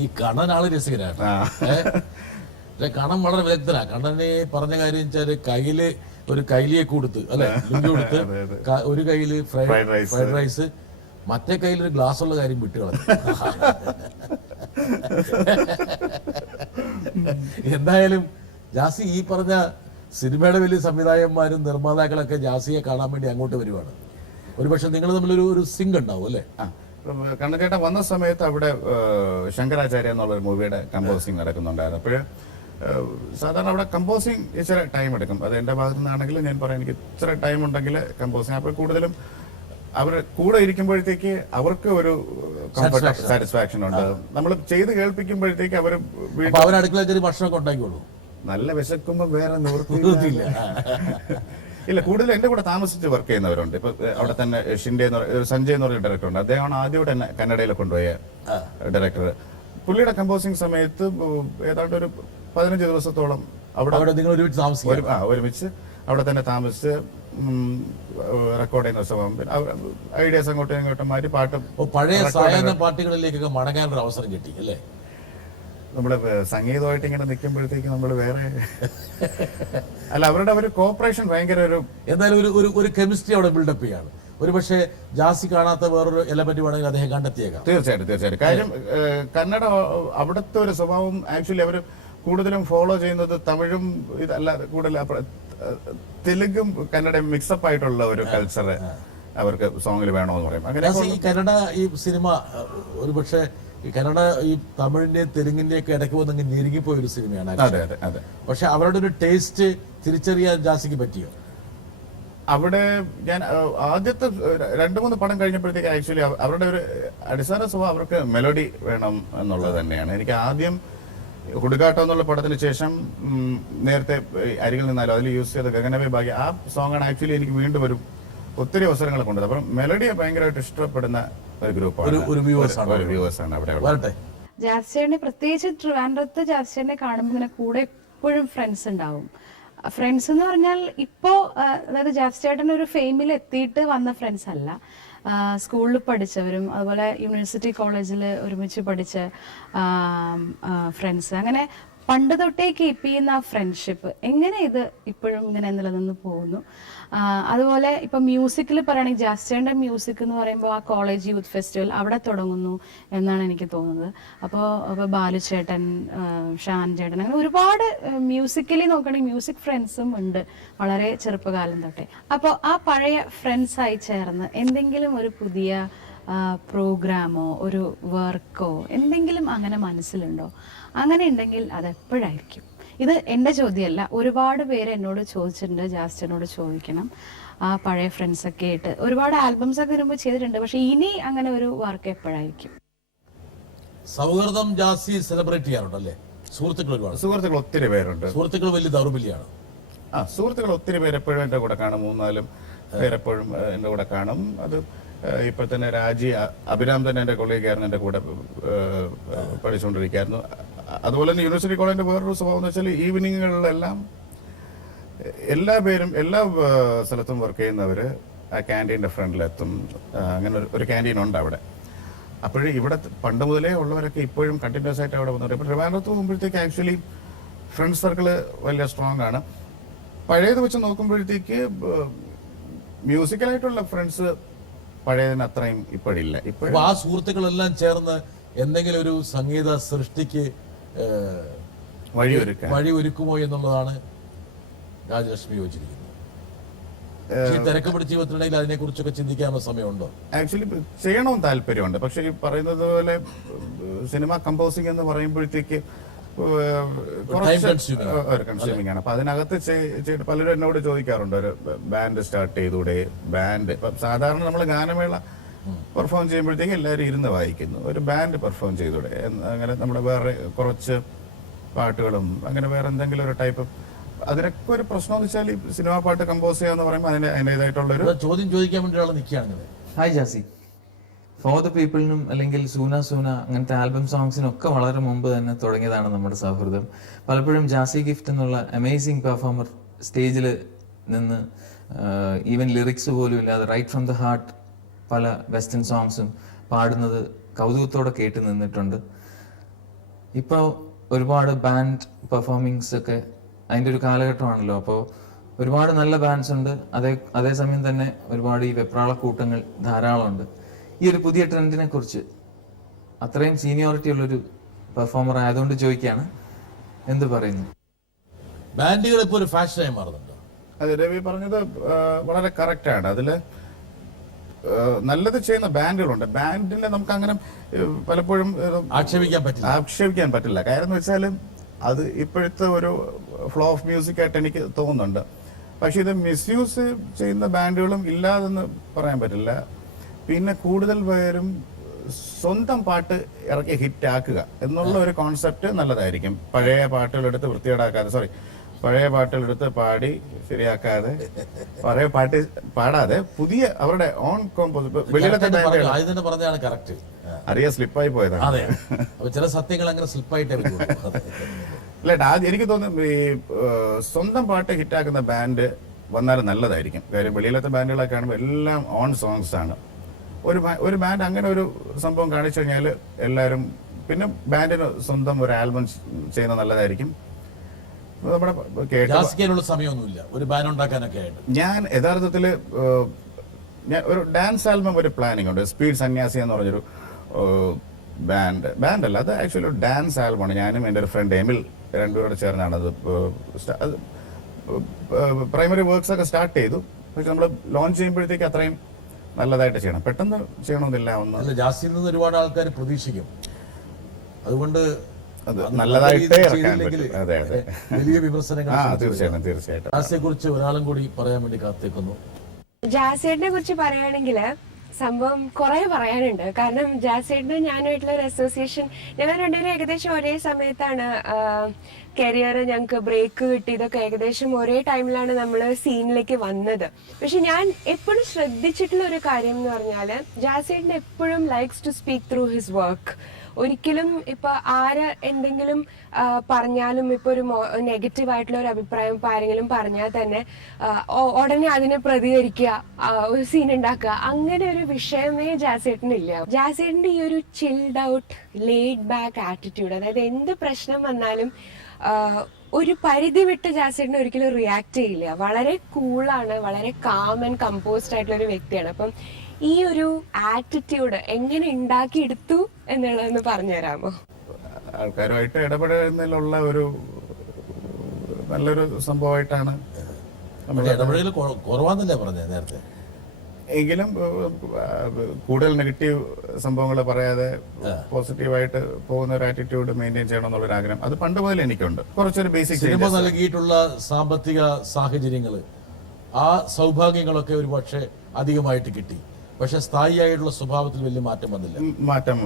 ഈ കണ്ണൻ ആള് രസികനാണ്. കണ്ണൻ വളരെ വിദഗ്ധനാണ്. കണ്ണനെ പറഞ്ഞ കാര്യം വെച്ചാല് കയ്യില് ഒരു കൈലിയെ കൊടുത്ത് അല്ലെ കൊടുത്ത് ഒരു കയ്യില് ഫ്രൈഡ് റൈസ് മറ്റേ കയ്യിൽ ഒരു ഗ്ലാസ് ഉള്ള കാര്യം വിട്ടു കളഞ്ഞു. എന്തായാലും ജാസി ഈ പറഞ്ഞ സിനിമയുടെ വലിയ സംവിധായകന്മാരും നിർമ്മാതാക്കളൊക്കെ ജാസിയെ കാണാൻ വേണ്ടി അങ്ങോട്ട് വരുവാണ്. ഒരുപക്ഷെ നിങ്ങൾ തമ്മിലൊരു സിങ്ക് ഉണ്ടാവും അല്ലേ? കണ്ണചേട്ടൻ വന്ന സമയത്ത് അവിടെ ശങ്കരാചാര്യ എന്നുള്ളൊരു മൂവിയുടെ കമ്പോസിങ് നടക്കുന്നുണ്ടായിരുന്നു. അപ്പോഴ് സാധാരണ അവിടെ കമ്പോസിങ് ഇച്ചിരി ടൈം എടുക്കും. അത് എൻ്റെ ഭാഗത്തു നിന്നാണെങ്കിലും ഞാൻ പറയാം, എനിക്ക് ഇച്ചിരി ടൈം ഉണ്ടെങ്കിൽ കമ്പോസിങ്. അപ്പോൾ കൂടുതലും അവർ കൂടെ ഇരിക്കുമ്പോഴത്തേക്ക് അവർക്ക് ഒരു കംഫർട്ട് സാറ്റിസ്ഫാക്ഷൻ ഉണ്ട്. നമ്മൾ ചെയ്ത് കേൾപ്പിക്കുമ്പോഴത്തേക്ക് അവർ അടുക്കള ഭക്ഷണമൊക്കെ ഉണ്ടാക്കിക്കോളൂ. നല്ല വിശക്കുമ്പോൾ വേറെ നിവൃത്തിയില്ല. ഇല്ല, കൂടുതൽ എന്റെ കൂടെ താമസിച്ച് വർക്ക് ചെയ്യുന്നവരുണ്ട്. ഇപ്പൊ അവിടെ തന്നെ സഞ്ജയ് എന്ന് പറഞ്ഞ ഡയറക്ടർ ഉണ്ട്. അദ്ദേഹമാണ് ആദ്യമായിട്ട് എന്നെ കന്നഡയിൽ കൊണ്ടുപോയ ഡയറക്ടർ. പുള്ളിയുടെ കമ്പോസിങ് സമയത്ത് ഏതാണ്ട് ഒരു 15 ദിവസത്തോളം അവിടെ ഒരുമിച്ച് അവിടെ തന്നെ താമസിച്ച് റെക്കോർഡ് ചെയ്യുന്ന ദിവസം ഐഡിയാസ് അങ്ങോട്ടും ഇങ്ങോട്ടും മാറ്റി പാട്ട് പഴയ സായാഹ്ന പാർട്ടികളിലേക്കൊക്കെ മടങ്ങാനൊരു അവസരം കിട്ടി അല്ലേ? നമ്മള് സംഗീതമായിട്ട് ഇങ്ങനെ നിൽക്കുമ്പോഴത്തേക്ക് നമ്മള് വേറെ അല്ല, അവരുടെ ഒരു കോപ്പറേഷൻ ഭയങ്കര എന്തായാലും ഒരു കെമിസ്ട്രി അവിടെ ബിൽഡപ്പ് ചെയ്യാണ്. ഒരു പക്ഷേ ജാസി കാണാത്ത വേറൊരു എലമെന്റ് വേണമെങ്കിൽ അദ്ദേഹം കണ്ടെത്തിയേക്കാം. തീർച്ചയായിട്ടും. കാര്യം കന്നഡ അവിടുത്തെ ഒരു സ്വഭാവം ആക്ച്വലി അവർ കൂടുതലും ഫോളോ ചെയ്യുന്നത് തമിഴും ഇതല്ല, കൂടുതൽ തെലുങ്കും കന്നഡയും മിക്സപ്പ് ആയിട്ടുള്ള ഒരു കൾച്ചർ അവർക്ക് സോങ്ങിൽ വേണമെന്ന് പറയും. അങ്ങനെ ജാസി, ഈ കന്നഡ ഈ സിനിമ ഒരുപക്ഷെ ഈ കന്നഡ ഈ തമിഴിന്റെയും തെലുങ്കിന്റെയും ഒക്കെ ഇടയ്ക്ക് വന്ന് ഞെരുങ്ങിപ്പോയ ഒരു സിനിമയാണ്. അതെ അതെ അതെ. പക്ഷെ അവരുടെ ഒരു ടേസ്റ്റ് തിരിച്ചറിയാൻ ജാസിക്ക് പറ്റിയോ? അവിടെ ഞാൻ ആദ്യത്തെ 2-3 പടം കഴിഞ്ഞപ്പോഴത്തേക്ക് ആക്ച്വലി അവരുടെ ഒരു അടിസ്ഥാന സ്വഭാവം അവർക്ക് മെലഡി വേണം എന്നുള്ളത് തന്നെയാണ്. എനിക്ക് ആദ്യം കുടുകാട്ടം എന്നുള്ള പടത്തിന് ശേഷം നേരത്തെ അരികിൽ നിന്നാലും അതിൽ യൂസ് ചെയ്ത ഗഗനവേ ഭാഗ്യ ആ സോങ്ങാണ് ആക്ച്വലി എനിക്ക് വീണ്ടും ഒത്തിരി അവസരങ്ങൾ കൊണ്ടത്. അപ്പം മെലഡിയെ ഭയങ്കരമായിട്ട് ഇഷ്ടപ്പെടുന്ന ഒരു ഗ്രൂപ്പാണ്, ഒരു വ്യൂവേഴ്സാണ് അവിടെ. വരട്ടെ. ജാസിച്ചേട്ടനെ പ്രത്യേകിച്ച് ട്രിവാൻഡ്രത്ത് ജാസിച്ചേട്ടനെ കാണുമ്പോൾ ഇങ്ങനെ കൂടെ എപ്പോഴും ഫ്രണ്ട്സ് ഉണ്ടാവും. ഫ്രണ്ട്സ് എന്ന് പറഞ്ഞാൽ ഇപ്പോൾ അതായത് ജാസിച്ചേട്ടൻ ഒരു ഫെയിമിൽ എത്തിയിട്ട് വന്ന ഫ്രണ്ട്സ് അല്ല, സ്കൂളിൽ പഠിച്ചവരും അതുപോലെ യൂണിവേഴ്സിറ്റി കോളേജിൽ ഒരുമിച്ച് പഠിച്ച ഫ്രണ്ട്സ്, അങ്ങനെ പണ്ട് തൊട്ടേ കീപ്പ് ചെയ്യുന്ന ആ ഫ്രണ്ട്ഷിപ്പ് എങ്ങനെ ഇത് ഇപ്പോഴും ഇങ്ങനെ നിലനിന്ന് പോകുന്നു. അതുപോലെ ഇപ്പം മ്യൂസിക്കിൽ പറയുകയാണെങ്കിൽ ജാസിച്ചേട്ടൻ്റെ മ്യൂസിക് എന്ന് പറയുമ്പോൾ ആ കോളേജ് യൂത്ത് ഫെസ്റ്റിവൽ അവിടെ തുടങ്ങുന്നു എന്നാണ് എനിക്ക് തോന്നുന്നത്. അപ്പോൾ ബാലുചേട്ടൻ, ഷാൻ ചേട്ടൻ, അങ്ങനെ ഒരുപാട് മ്യൂസിക്കലി നോക്കുകയാണെങ്കിൽ മ്യൂസിക് ഫ്രണ്ട്സും ഉണ്ട് വളരെ ചെറുപ്പകാലം തൊട്ടേ. അപ്പോൾ ആ പഴയ ഫ്രണ്ട്സായി ചേർന്ന് എന്തെങ്കിലും ഒരു പുതിയ പ്രോഗ്രാമോ ഒരു വർക്കോ എന്തെങ്കിലും അങ്ങനെ മനസ്സിലുണ്ടോ? അങ്ങനെ ഉണ്ടെങ്കിൽ അതെപ്പോഴായിരിക്കും? ഇത് എൻ്റെ ചോദ്യമല്ല, ഒരുപാട് പേര് എന്നോട് ചോദിച്ചിട്ടുണ്ട്, ജാസ്റ്റിനോട് ചോദിക്കണം. ആ പഴയ ഫ്രണ്ട്സൊക്കെ ആയിട്ട് ഒരുപാട് ആൽബംസ് ഒക്കെ വരുമ്പോൾ ചെയ്തിട്ടുണ്ട്, പക്ഷെ ഇനി അങ്ങനെ ഒരു വർക്ക് എപ്പോഴായിരിക്കും? സൗഹൃദം ജാസി സെലിബ്രേറ്റ് ചെയ്യാറുണ്ടല്ലേ? സുഹൃത്തുക്കൾ ഒരുപാട്, സുഹൃത്തുക്കൾ ഒത്തിരി പേരുണ്ട്. സുഹൃത്തുക്കൾ വലിയ ദൗർബല്യമാണ്. സുഹൃത്തുക്കൾ ഒത്തിരി പേര് എപ്പോഴും എൻ്റെ കൂടെ കാണും, 3-4 പേരെപ്പോഴും എൻ്റെ കൂടെ കാണും. അത് ഇപ്പൊ തന്നെ രാജി അഭിരാം തന്നെ എൻ്റെ കൊളീഗായിരുന്നു, എൻ്റെ കൂടെ പഠിച്ചുകൊണ്ടിരിക്കുകയായിരുന്നു. അതുപോലെ തന്നെ യൂണിവേഴ്സിറ്റി കോളേജിന്റെ വേറൊരു സ്വഭാവം എന്ന് വെച്ചാൽ ഈവനിങ്ങുകളിലെല്ലാം എല്ലാ പേരും എല്ലാ സ്ഥലത്തും വർക്ക് ചെയ്യുന്നവര് ആ ക്യാൻറ്റീൻ്റെ ഫ്രണ്ടിലെത്തും. അങ്ങനെ ഒരു ക്യാൻറ്റീൻ ഉണ്ട് അവിടെ. അപ്പോഴും ഇവിടെ പണ്ട് മുതലേ ഉള്ളവരൊക്കെ ഇപ്പോഴും കണ്ടിന്യൂസ് ആയിട്ട് അവിടെ വന്നിട്ട്. ഇപ്പൊ ട്രിവാൻഡ്രത്ത് പോകുമ്പോഴത്തേക്ക് ആക്ച്വലി ഫ്രണ്ട് സർക്കിള് വലിയ സ്ട്രോങ് ആണ്. പഴയത് വെച്ച് നോക്കുമ്പോഴത്തേക്ക് മ്യൂസിക്കലായിട്ടുള്ള ഫ്രണ്ട്സ് പഴയതിന് അത്രയും ഇപ്പോഴില്ല. ഇപ്പോഴും ആ സുഹൃത്തുക്കളെല്ലാം ചേർന്ന് എന്തെങ്കിലും ഒരു സംഗീത സൃഷ്ടിക്ക് വഴിയൊരുക്കുമോ എന്നുള്ളതാണ് രാജലക്ഷ്മി യോജിച്ചിരിക്കുന്നത്. തിരക്ക് പിടിച്ച ജീവിതത്തിനിടയിൽ അതിനെ കുറിച്ചൊക്കെ ചിന്തിക്കാനുള്ള സമയമുണ്ടോ? ആക്ച്വലി ചെയ്യണമെന്ന് താല്പര്യമുണ്ട്. പക്ഷെ ഈ പറയുന്നത് പോലെ സിനിമ കമ്പോസിംഗ് എന്ന് പറയുമ്പോഴത്തേക്ക് കൺസ്യൂമിംഗ് ആണ്. അപ്പൊ അതിനകത്ത് പലരും എന്നോട് ചോദിക്കാറുണ്ട്, ഒരു ബാൻഡ് സ്റ്റാർട്ട് ചെയ്തൂടെ? ബാൻഡ് ഇപ്പൊ സാധാരണ നമ്മൾ ഗാനമേള പെർഫോം ചെയ്യുമ്പോഴത്തേക്ക് എല്ലാവരും ഇരുന്ന് വായിക്കുന്നു, ഒരു ബാൻഡ് പെർഫോം ചെയ്തൂടെ? അങ്ങനെ നമ്മുടെ വേറെ കുറച്ച് പാട്ടുകളും അങ്ങനെ വേറെ എന്തെങ്കിലും ഒരു ടൈപ്പ്. അതിനൊക്കെ ഒരു പ്രശ്നം എന്ന് വെച്ചാൽ ഈ സിനിമാ പാട്ട് കമ്പോസ് ചെയ്യാന്ന് പറയുമ്പോൾ അതിൻ്റെതായിട്ടുള്ളൊരു ചോദ്യം ചോദിക്കാൻ വേണ്ടിയാണ് നിൽക്കുകയാണെങ്കിൽ. ഹായ് ജാസി, ഫോർ ദ പീപ്പിളിനും അല്ലെങ്കിൽ സൂന സൂന അങ്ങനത്തെ ആൽബം സോങ്സിനൊക്കെ വളരെ മുമ്പ് തന്നെ തുടങ്ങിയതാണ് നമ്മുടെ സൗഹൃദം. പലപ്പോഴും ജാസി ഗിഫ്റ്റ് എന്നുള്ള അമേസിംഗ് പെർഫോമർ സ്റ്റേജിൽ നിന്ന് ഈവൻ ലിറിക്സ് പോലും ഇല്ലാതെ റൈറ്റ് ഫ്രം ദ ഹാർട്ട് പല വെസ്റ്റേൺ സോങ്സും പാടുന്നത് കൗതുകത്തോടെ കേട്ട് നിന്നിട്ടുണ്ട്. ഇപ്പോൾ ഒരുപാട് ബാൻഡ് പെർഫോമിങ്സ് ഒക്കെ അതിൻ്റെ ഒരു കാലഘട്ടമാണല്ലോ. അപ്പോൾ ഒരുപാട് നല്ല ബാൻഡ്സ് ഉണ്ട്, അതേസമയം തന്നെ ഒരുപാട് ഈ വെപ്രാളക്കൂട്ടങ്ങൾ ധാരാളമുണ്ട്. ഈ ഒരു പുതിയ ട്രെൻഡിനെ കുറിച്ച് അത്രയും സീനിയോറിറ്റി ഉള്ളൊരു പെർഫോമർ ആയതുകൊണ്ട് ചോദിക്കുകയാണ്, എന്ത് പറയുന്നു? ബാൻഡുകൾ ഇപ്പോൾ ഒരു ഫാഷനായി മാറുന്നുണ്ട്. അതെ, രവി പറഞ്ഞത് വളരെ കറക്റ്റാണ്. അതില് നല്ലത് ചെയ്യുന്ന ബാൻഡുകളുണ്ട്. ബാൻഡിനെ നമുക്ക് അങ്ങനെ പലപ്പോഴും ആക്ഷേപിക്കാൻ പറ്റില്ല. കാര്യം എന്ന് വെച്ചാൽ അത് ഇപ്പോഴത്തെ ഒരു ഫ്ലോ ഓഫ് മ്യൂസിക് ആയിട്ട് എനിക്ക് തോന്നുന്നുണ്ട്. പക്ഷെ ഇത് മിസ്യൂസ് ചെയ്യുന്ന ബാൻഡുകളും ഇല്ലാതെന്ന് പറയാൻ പറ്റില്ല. പിന്നെ കൂടുതൽ പേരും സ്വന്തം പാട്ട് ഇറക്കി ഹിറ്റ് ആക്കുക എന്നുള്ള ഒരു കോൺസെപ്റ്റ് നല്ലതായിരിക്കും. പഴയ പാട്ടുകളെടുത്ത് വൃത്തികേടാക്കാതെ, പഴയ പാട്ടുകളെടുത്ത് പാടി ശരിയാക്കാതെ, പഴയ പാട്ട് പാടാതെ പുതിയ അവരുടെ ഓൺ കോമ്പോസ്. അറിയാ സ്ലിപ്പായി പോയതാണ്. ചില സത്യങ്ങൾ അങ്ങനെ സ്ലിപ്പായിട്ടേ അല്ല, എനിക്ക് തോന്നുന്നു ഈ സ്വന്തം പാട്ട് ഹിറ്റാക്കുന്ന ബാൻഡ് വന്നാലും നല്ലതായിരിക്കും. കാര്യം വെളിയിലത്തെ ബാൻഡുകളൊക്കെ കാണുമ്പോൾ എല്ലാം ഓൺ സോങ്സ് ആണ്. ഒരു ബാൻഡ് അങ്ങനെ ഒരു സംഭവം കാണിച്ചു കഴിഞ്ഞാൽ എല്ലാവരും പിന്നെ ബാൻഡിന് സ്വന്തം ഒരു ആൽബം ചെയ്യുന്നത് നല്ലതായിരിക്കും. നമ്മുടെ സമയമൊന്നുമില്ല ഒരു ബാൻഡ് ഉണ്ടാക്കാനൊക്കെ ആയിട്ട്. ഞാൻ യഥാർത്ഥത്തിൽ ഒരു ഡാൻസ് ആൽബം ഒരു പ്ലാനിങ് ഉണ്ട്. സ്പീഡ് സന്യാസി എന്ന് പറഞ്ഞൊരു ബാൻഡല്ല, അത് ആക്ച്വലി ഒരു ഡാൻസ് ആൽബമാണ്. ഞാനും എൻ്റെ ഒരു ഫ്രണ്ട് എമിൽ രണ്ടുപേരോട് ചേർന്നാണ് അത് പ്രൈമറി വർക്ക്സ് ഒക്കെ സ്റ്റാർട്ട് ചെയ്തു. പക്ഷെ നമ്മൾ ലോഞ്ച് ചെയ്യുമ്പോഴത്തേക്ക് അത്രയും നല്ലതായിട്ട് ചെയ്യണം. പെട്ടെന്ന് ചെയ്യണമെന്നില്ല. ഒന്ന് അല്ല, ജാസിയിൽ നിന്ന് ഒരുപാട് ആൾക്കാർ പ്രതീക്ഷിക്കും. അതുകൊണ്ട് അത് നല്ലതായിട്ടേ ഇറക്കാൻ ചെയ്തില്ലെങ്കിൽ പറ്റും. അതെ, അതെ. വലിയ വിമർശനങ്ങൾ തീർച്ചയായിട്ടും. ജാസിയെ കുറിച്ച് ഒരാളും കൂടി പറയാൻ വേണ്ടി കാത്തിരിക്കുന്നു. ജാസിയേട്ടനെ കുറിച്ച് പറയുകയാണെങ്കിൽ സംഭവം കുറെ പറയാനുണ്ട്. കാരണം ജാസിയേട്ടനും ഞാനുമായിട്ടുള്ള ഒരു അസോസിയേഷൻ, ഞങ്ങൾ രണ്ടുപേരും ഏകദേശം ഒരേ സമയത്താണ് കരിയർ ഞങ്ങൾക്ക് ബ്രേക്ക് കിട്ടിയതൊക്കെ. ഏകദേശം ഒരേ ടൈമിലാണ് നമ്മൾ സീനിലേക്ക് വന്നത്. പക്ഷെ ഞാൻ എപ്പോഴും ശ്രദ്ധിച്ചിട്ടുള്ള ഒരു കാര്യം എന്ന് പറഞ്ഞാൽ, ജാസിയേട്ടൻ എപ്പോഴും likes to speak through his work. ഒരിക്കലും ഇപ്പൊ ആര് എന്തെങ്കിലും പറഞ്ഞാലും, ഇപ്പൊ ഒരു നെഗറ്റീവ് ആയിട്ടുള്ള ഒരു അഭിപ്രായം ഇപ്പൊ ആരെങ്കിലും പറഞ്ഞാൽ തന്നെ ഉടനെ അതിനെ പ്രതികരിക്കുക, ഒരു സീൻ ഉണ്ടാക്കുക, അങ്ങനെ ഒരു വിഷയമേ ജാസിയേട്ടനില്ല. ജാസിയേട്ടന്റെ ഈ ഒരു chilled out laid back attitude, അതായത് എന്ത് പ്രശ്നം വന്നാലും ഒരു പരിധി വിട്ട് ജാസിയേട്ടൻ ഒരിക്കലും റിയാക്ട് ചെയ്യില്ല. വളരെ കൂളാണ്, വളരെ കാം ആൻഡ് കമ്പോസ്ഡ് ആയിട്ടുള്ള ഒരു വ്യക്തിയാണ്. അപ്പം ഈ ഒരു ആറ്റിറ്റ്യൂഡ് എങ്ങനെ ഉണ്ടാക്കിയെടുത്തു എന്നുള്ളതെന്ന് പറഞ്ഞുതരാമോ? ആൾക്കാരുമായിട്ട് ഇടപെടുന്നതിലുള്ള ഒരു നല്ലൊരു സംഭവമായിട്ടാണ് ഇടപെടൽ കുറവാന്നല്ലേ പറഞ്ഞത് നേരത്തെ. എങ്കിലും കൂടുതൽ നെഗറ്റീവ് സംഭവങ്ങൾ പറയാതെ പോസിറ്റീവായിട്ട് പോകുന്ന ഒരു ആറ്റിറ്റ്യൂഡ് മെയിൻറ്റെയിൻ ചെയ്യണം എന്നുള്ളൊരു ആഗ്രഹം അത് പണ്ട് മുതൽ എനിക്കുണ്ട്. കുറച്ചൊരു ബേസിക് സിനിമ നൽകിയിട്ടുള്ള സാമ്പത്തിക സാഹചര്യങ്ങൾ, ആ സൗഭാഗ്യങ്ങളൊക്കെ ഒരു പക്ഷേ അധികമായിട്ട് കിട്ടി. പക്ഷെ സ്ഥായിയായിട്ടുള്ള സ്വഭാവത്തിൽ വലിയ മാറ്റം വന്നില്ല. മാറ്റം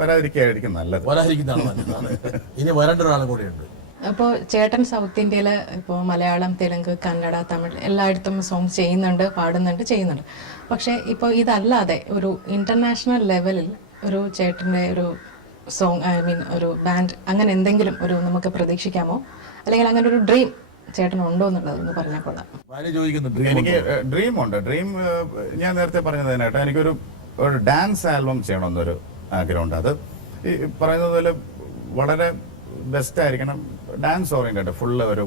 വരാതിരിക്കുകയായിരിക്കും നല്ലത്. വരാതിരിക്കുന്നതാണ് നല്ലതാണ്. ഇനി വരേണ്ട ഒരാളും കൂടെയുണ്ട്. അപ്പോൾ ചേട്ടൻ സൗത്ത് ഇന്ത്യയിൽ ഇപ്പോൾ മലയാളം, തെലുങ്ക്, കന്നഡ, തമിഴ് എല്ലായിടത്തും സോങ്സ് ചെയ്യുന്നുണ്ട്, ചെയ്യുന്നുണ്ട്. പക്ഷേ ഇപ്പോൾ ഇതല്ലാതെ ഒരു ഇന്റർനാഷണൽ ലെവലിൽ ഒരു ചേട്ടൻ്റെ ഒരു സോങ്, ഒരു ബാൻഡ്, അങ്ങനെ എന്തെങ്കിലും ഒരു നമുക്ക് പ്രതീക്ഷിക്കാമോ? അല്ലെങ്കിൽ അങ്ങനെ ഒരു ഡ്രീം ചേട്ടനുണ്ടോ എന്നുള്ളത് ഒന്ന് പറഞ്ഞാൽ കൊള്ളാം. എനിക്ക് ഡ്രീമുണ്ട്. ഡ്രീം ഞാൻ നേരത്തെ പറഞ്ഞതിനായിട്ട് എനിക്കൊരു ഡാൻസ് ആൽബം ചെയ്യണമെന്നൊരു ആഗ്രഹമുണ്ട്. അത് ഈ പറയുന്നത് പോലെ വളരെ ബെസ്റ്റ് ആയിരിക്കണം, ഡാൻസ് ഓറിയന്റഡ്, ഫുള്ള് ഒരു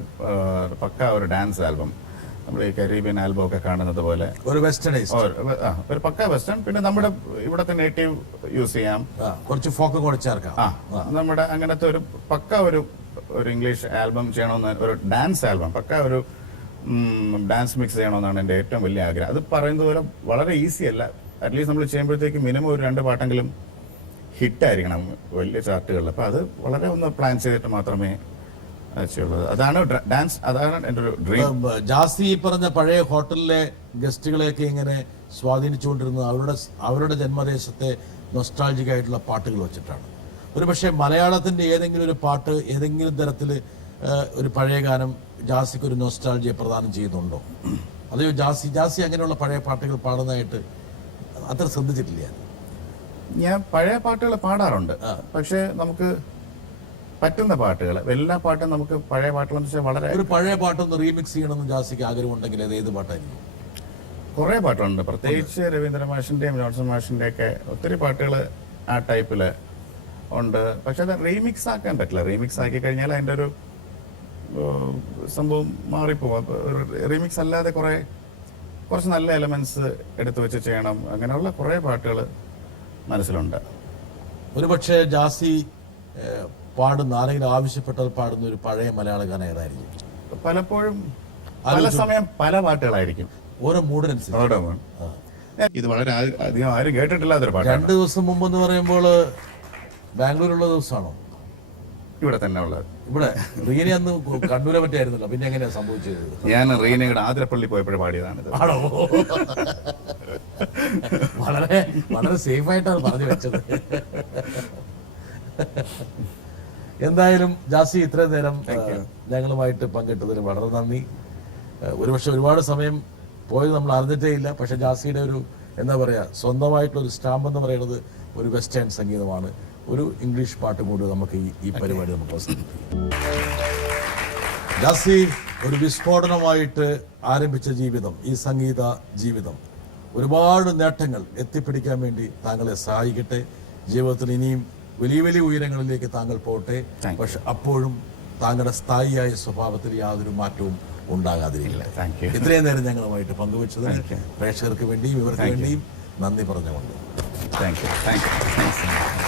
പക്ക ഒരു ഡാൻസ് ആൽബം. നമ്മൾ ഈ കരീബിയൻ ആൽബം ഒക്കെ കാണുന്നത് പോലെ ഒരു വെസ്റ്റേണൈസ്, ഒരു പക്ക വെസ്റ്റേൺ. പിന്നെ നമ്മുടെ ഇവിടത്തെ നേറ്റീവ് യൂസ് ചെയ്യാം, കുറച്ച് ഫോക്ക് കൂടെ ചേർക്കാം. നമ്മുടെ അങ്ങനത്തെ ഒരു പക്ക ഒരു ഇംഗ്ലീഷ് ആൽബം ചെയ്യണമെന്ന്, ഒരു ഡാൻസ് ആൽബം, പക്ക ഒരു ഡാൻസ് മിക്സ് ചെയ്യണമെന്നാണ് എൻ്റെ ഏറ്റവും വലിയ ആഗ്രഹം. അത് പറയുന്നത് പോലെ വളരെ ഈസി അല്ല. അറ്റ്ലീസ്റ്റ് നമ്മൾ ചെയ്യുമ്പോഴത്തേക്ക് മിനിമം ഒരു 2 പാട്ടെങ്കിലും ഹിറ്റായിരിക്കണം വലിയ ചാർട്ടുകളിൽ. അപ്പോൾ അത് വളരെ ഒന്ന് പ്ലാൻ ചെയ്തിട്ട് മാത്രമേ ചെയ്യുള്ളൂ. അതാണ് ഡാൻസ്, അതാണ് എൻ്റെ ഒരു ഡ്രീം. ജാസി പറഞ്ഞ പഴയ ഹോട്ടലിലെ ഗസ്റ്റുകളെയൊക്കെ ഇങ്ങനെ സ്വാധീനിച്ചുകൊണ്ടിരുന്നത് അവരുടെ ജന്മദേശത്തെ നൊസ്റ്റാൾജിക് ആയിട്ടുള്ള പാട്ടുകൾ വെച്ചിട്ടാണ്. ഒരു പക്ഷേ മലയാളത്തിൻ്റെ ഏതെങ്കിലും ഒരു പാട്ട്, ഏതെങ്കിലും തരത്തിൽ ഒരു പഴയ ഗാനം ജാസിക്ക് ഒരു നൊസ്റ്റാൾജിയെ പ്രദാനം ചെയ്യുന്നുണ്ടോ? അതെയോ ജാസി അങ്ങനെയുള്ള പഴയ പാട്ടുകൾ പാടുന്നതായിട്ട് അത്ര ശ്രദ്ധിച്ചിട്ടില്ല. ഞാൻ പഴയ പാട്ടുകൾ പാടാറുണ്ട്, പക്ഷേ നമുക്ക് പറ്റുന്ന പാട്ടുകൾ, എല്ലാ പാട്ടും നമുക്ക് പഴയ പാട്ടുകളെന്ന് വെച്ചാൽ വളരെ ഒരു പഴയ പാട്ടൊന്ന് റീമിക്സ് ചെയ്യണമെന്ന് ജാസിക്ക് ആഗ്രഹമുണ്ടെങ്കിൽ അത് ഏത് പാട്ടായിരിക്കും? കുറേ പാട്ടുണ്ട്, പ്രത്യേകിച്ച് രവീന്ദ്ര മാഷിൻ്റെയും ജോൺസൺ മാഷിൻ്റെ ഒക്കെ ഒത്തിരി പാട്ടുകൾ ആ ടൈപ്പിൽ ഉണ്ട്. പക്ഷെ അത് റീമിക്സ് ആക്കാൻ പറ്റില്ല. റീമിക്സ് ആക്കി കഴിഞ്ഞാൽ അതിൻ്റെ ഒരു സംഭവം മാറിപ്പോകും. റീമിക്സ് അല്ലാതെ കുറച്ച് നല്ല എലമെന്റ്സ് എടുത്തു വെച്ച് ചെയ്യണം. അങ്ങനെയുള്ള കുറേ പാട്ടുകൾ മനസ്സിലുണ്ട്. ഒരു പക്ഷേ ജാസി പാടുന്ന, ആരെങ്കിലും ആവശ്യപ്പെട്ടാൽ പാടുന്ന ഒരു പഴയ മലയാള ഗാനം ഏതായിരിക്കും? പലപ്പോഴും പല സമയം പല പാട്ടുകളായിരിക്കും, ഓരോ മൂഡിനനുസരിച്ച്. ഇത് വളരെ അധികം ആരും കേട്ടിട്ടില്ലാത്തൊരു പാട്ട്. 2 ദിവസം മുമ്പ് എന്ന് പറയുമ്പോൾ ബാംഗ്ലൂരുള്ള ദിവസമാണോ? ഇവിടെ തന്നെ ഉള്ളത്. ഇവിടെ റീന അന്ന് കണ്ണൂരെ പറ്റിയായിരുന്നല്ലോ, പിന്നെ എങ്ങനെയാ സംഭവിച്ചത്? ഞാൻ റീനയുടെ ആതിരപ്പള്ളി പോയപ്പോഴും പാടിയതാണിത്. ആണോ? വളരെ വളരെ സേഫ് ആയിട്ടാണ് പറഞ്ഞു വെച്ചത്. എന്തായാലും ജാസി ഇത്രയും നേരം ഞങ്ങളുമായിട്ട് പങ്കിട്ടതിന് വളരെ നന്ദി. ഒരുപക്ഷെ ഒരുപാട് സമയം പോയത് നമ്മൾ അറിഞ്ഞിട്ടേ ഇല്ല. പക്ഷെ ജാസിയുടെ ഒരു എന്താ പറയുക, സ്വന്തമായിട്ടുള്ള ഒരു സ്റ്റാമ്പ് എന്ന് പറയുന്നത് ഒരു വെസ്റ്റേൺ സംഗീതമാണ്. ഒരു ഇംഗ്ലീഷ് പാട്ട് കൂടി നമുക്ക് ഈ പരിപാടി നമുക്ക് അവസാനിപ്പിക്കും. ജാസി ഒരു വിസ്ഫോടനമായിട്ട് ആരംഭിച്ച ജീവിതം, ഈ സംഗീത ജീവിതം ഒരുപാട് നേട്ടങ്ങൾ എത്തിപ്പിടിക്കാൻ വേണ്ടി താങ്കളെ സഹായിക്കട്ടെ. ജീവിതത്തിൽ ഇനിയും വലിയ വലിയ ഉയരങ്ങളിലേക്ക് താങ്കൾ പോട്ടെ. പക്ഷെ അപ്പോഴും താങ്കളുടെ സ്ഥായിയായ സ്വഭാവത്തിൽ യാതൊരു മാറ്റവും ഉണ്ടാകാതിരിക്കില്ല. ഇത്രയും നേരം ഞങ്ങളുമായിട്ട് പങ്കുവച്ചതിന് പ്രേക്ഷകർക്ക് വേണ്ടിയും ഇവർക്ക് വേണ്ടിയും നന്ദി പറഞ്ഞുകൊണ്ട്. Thank you.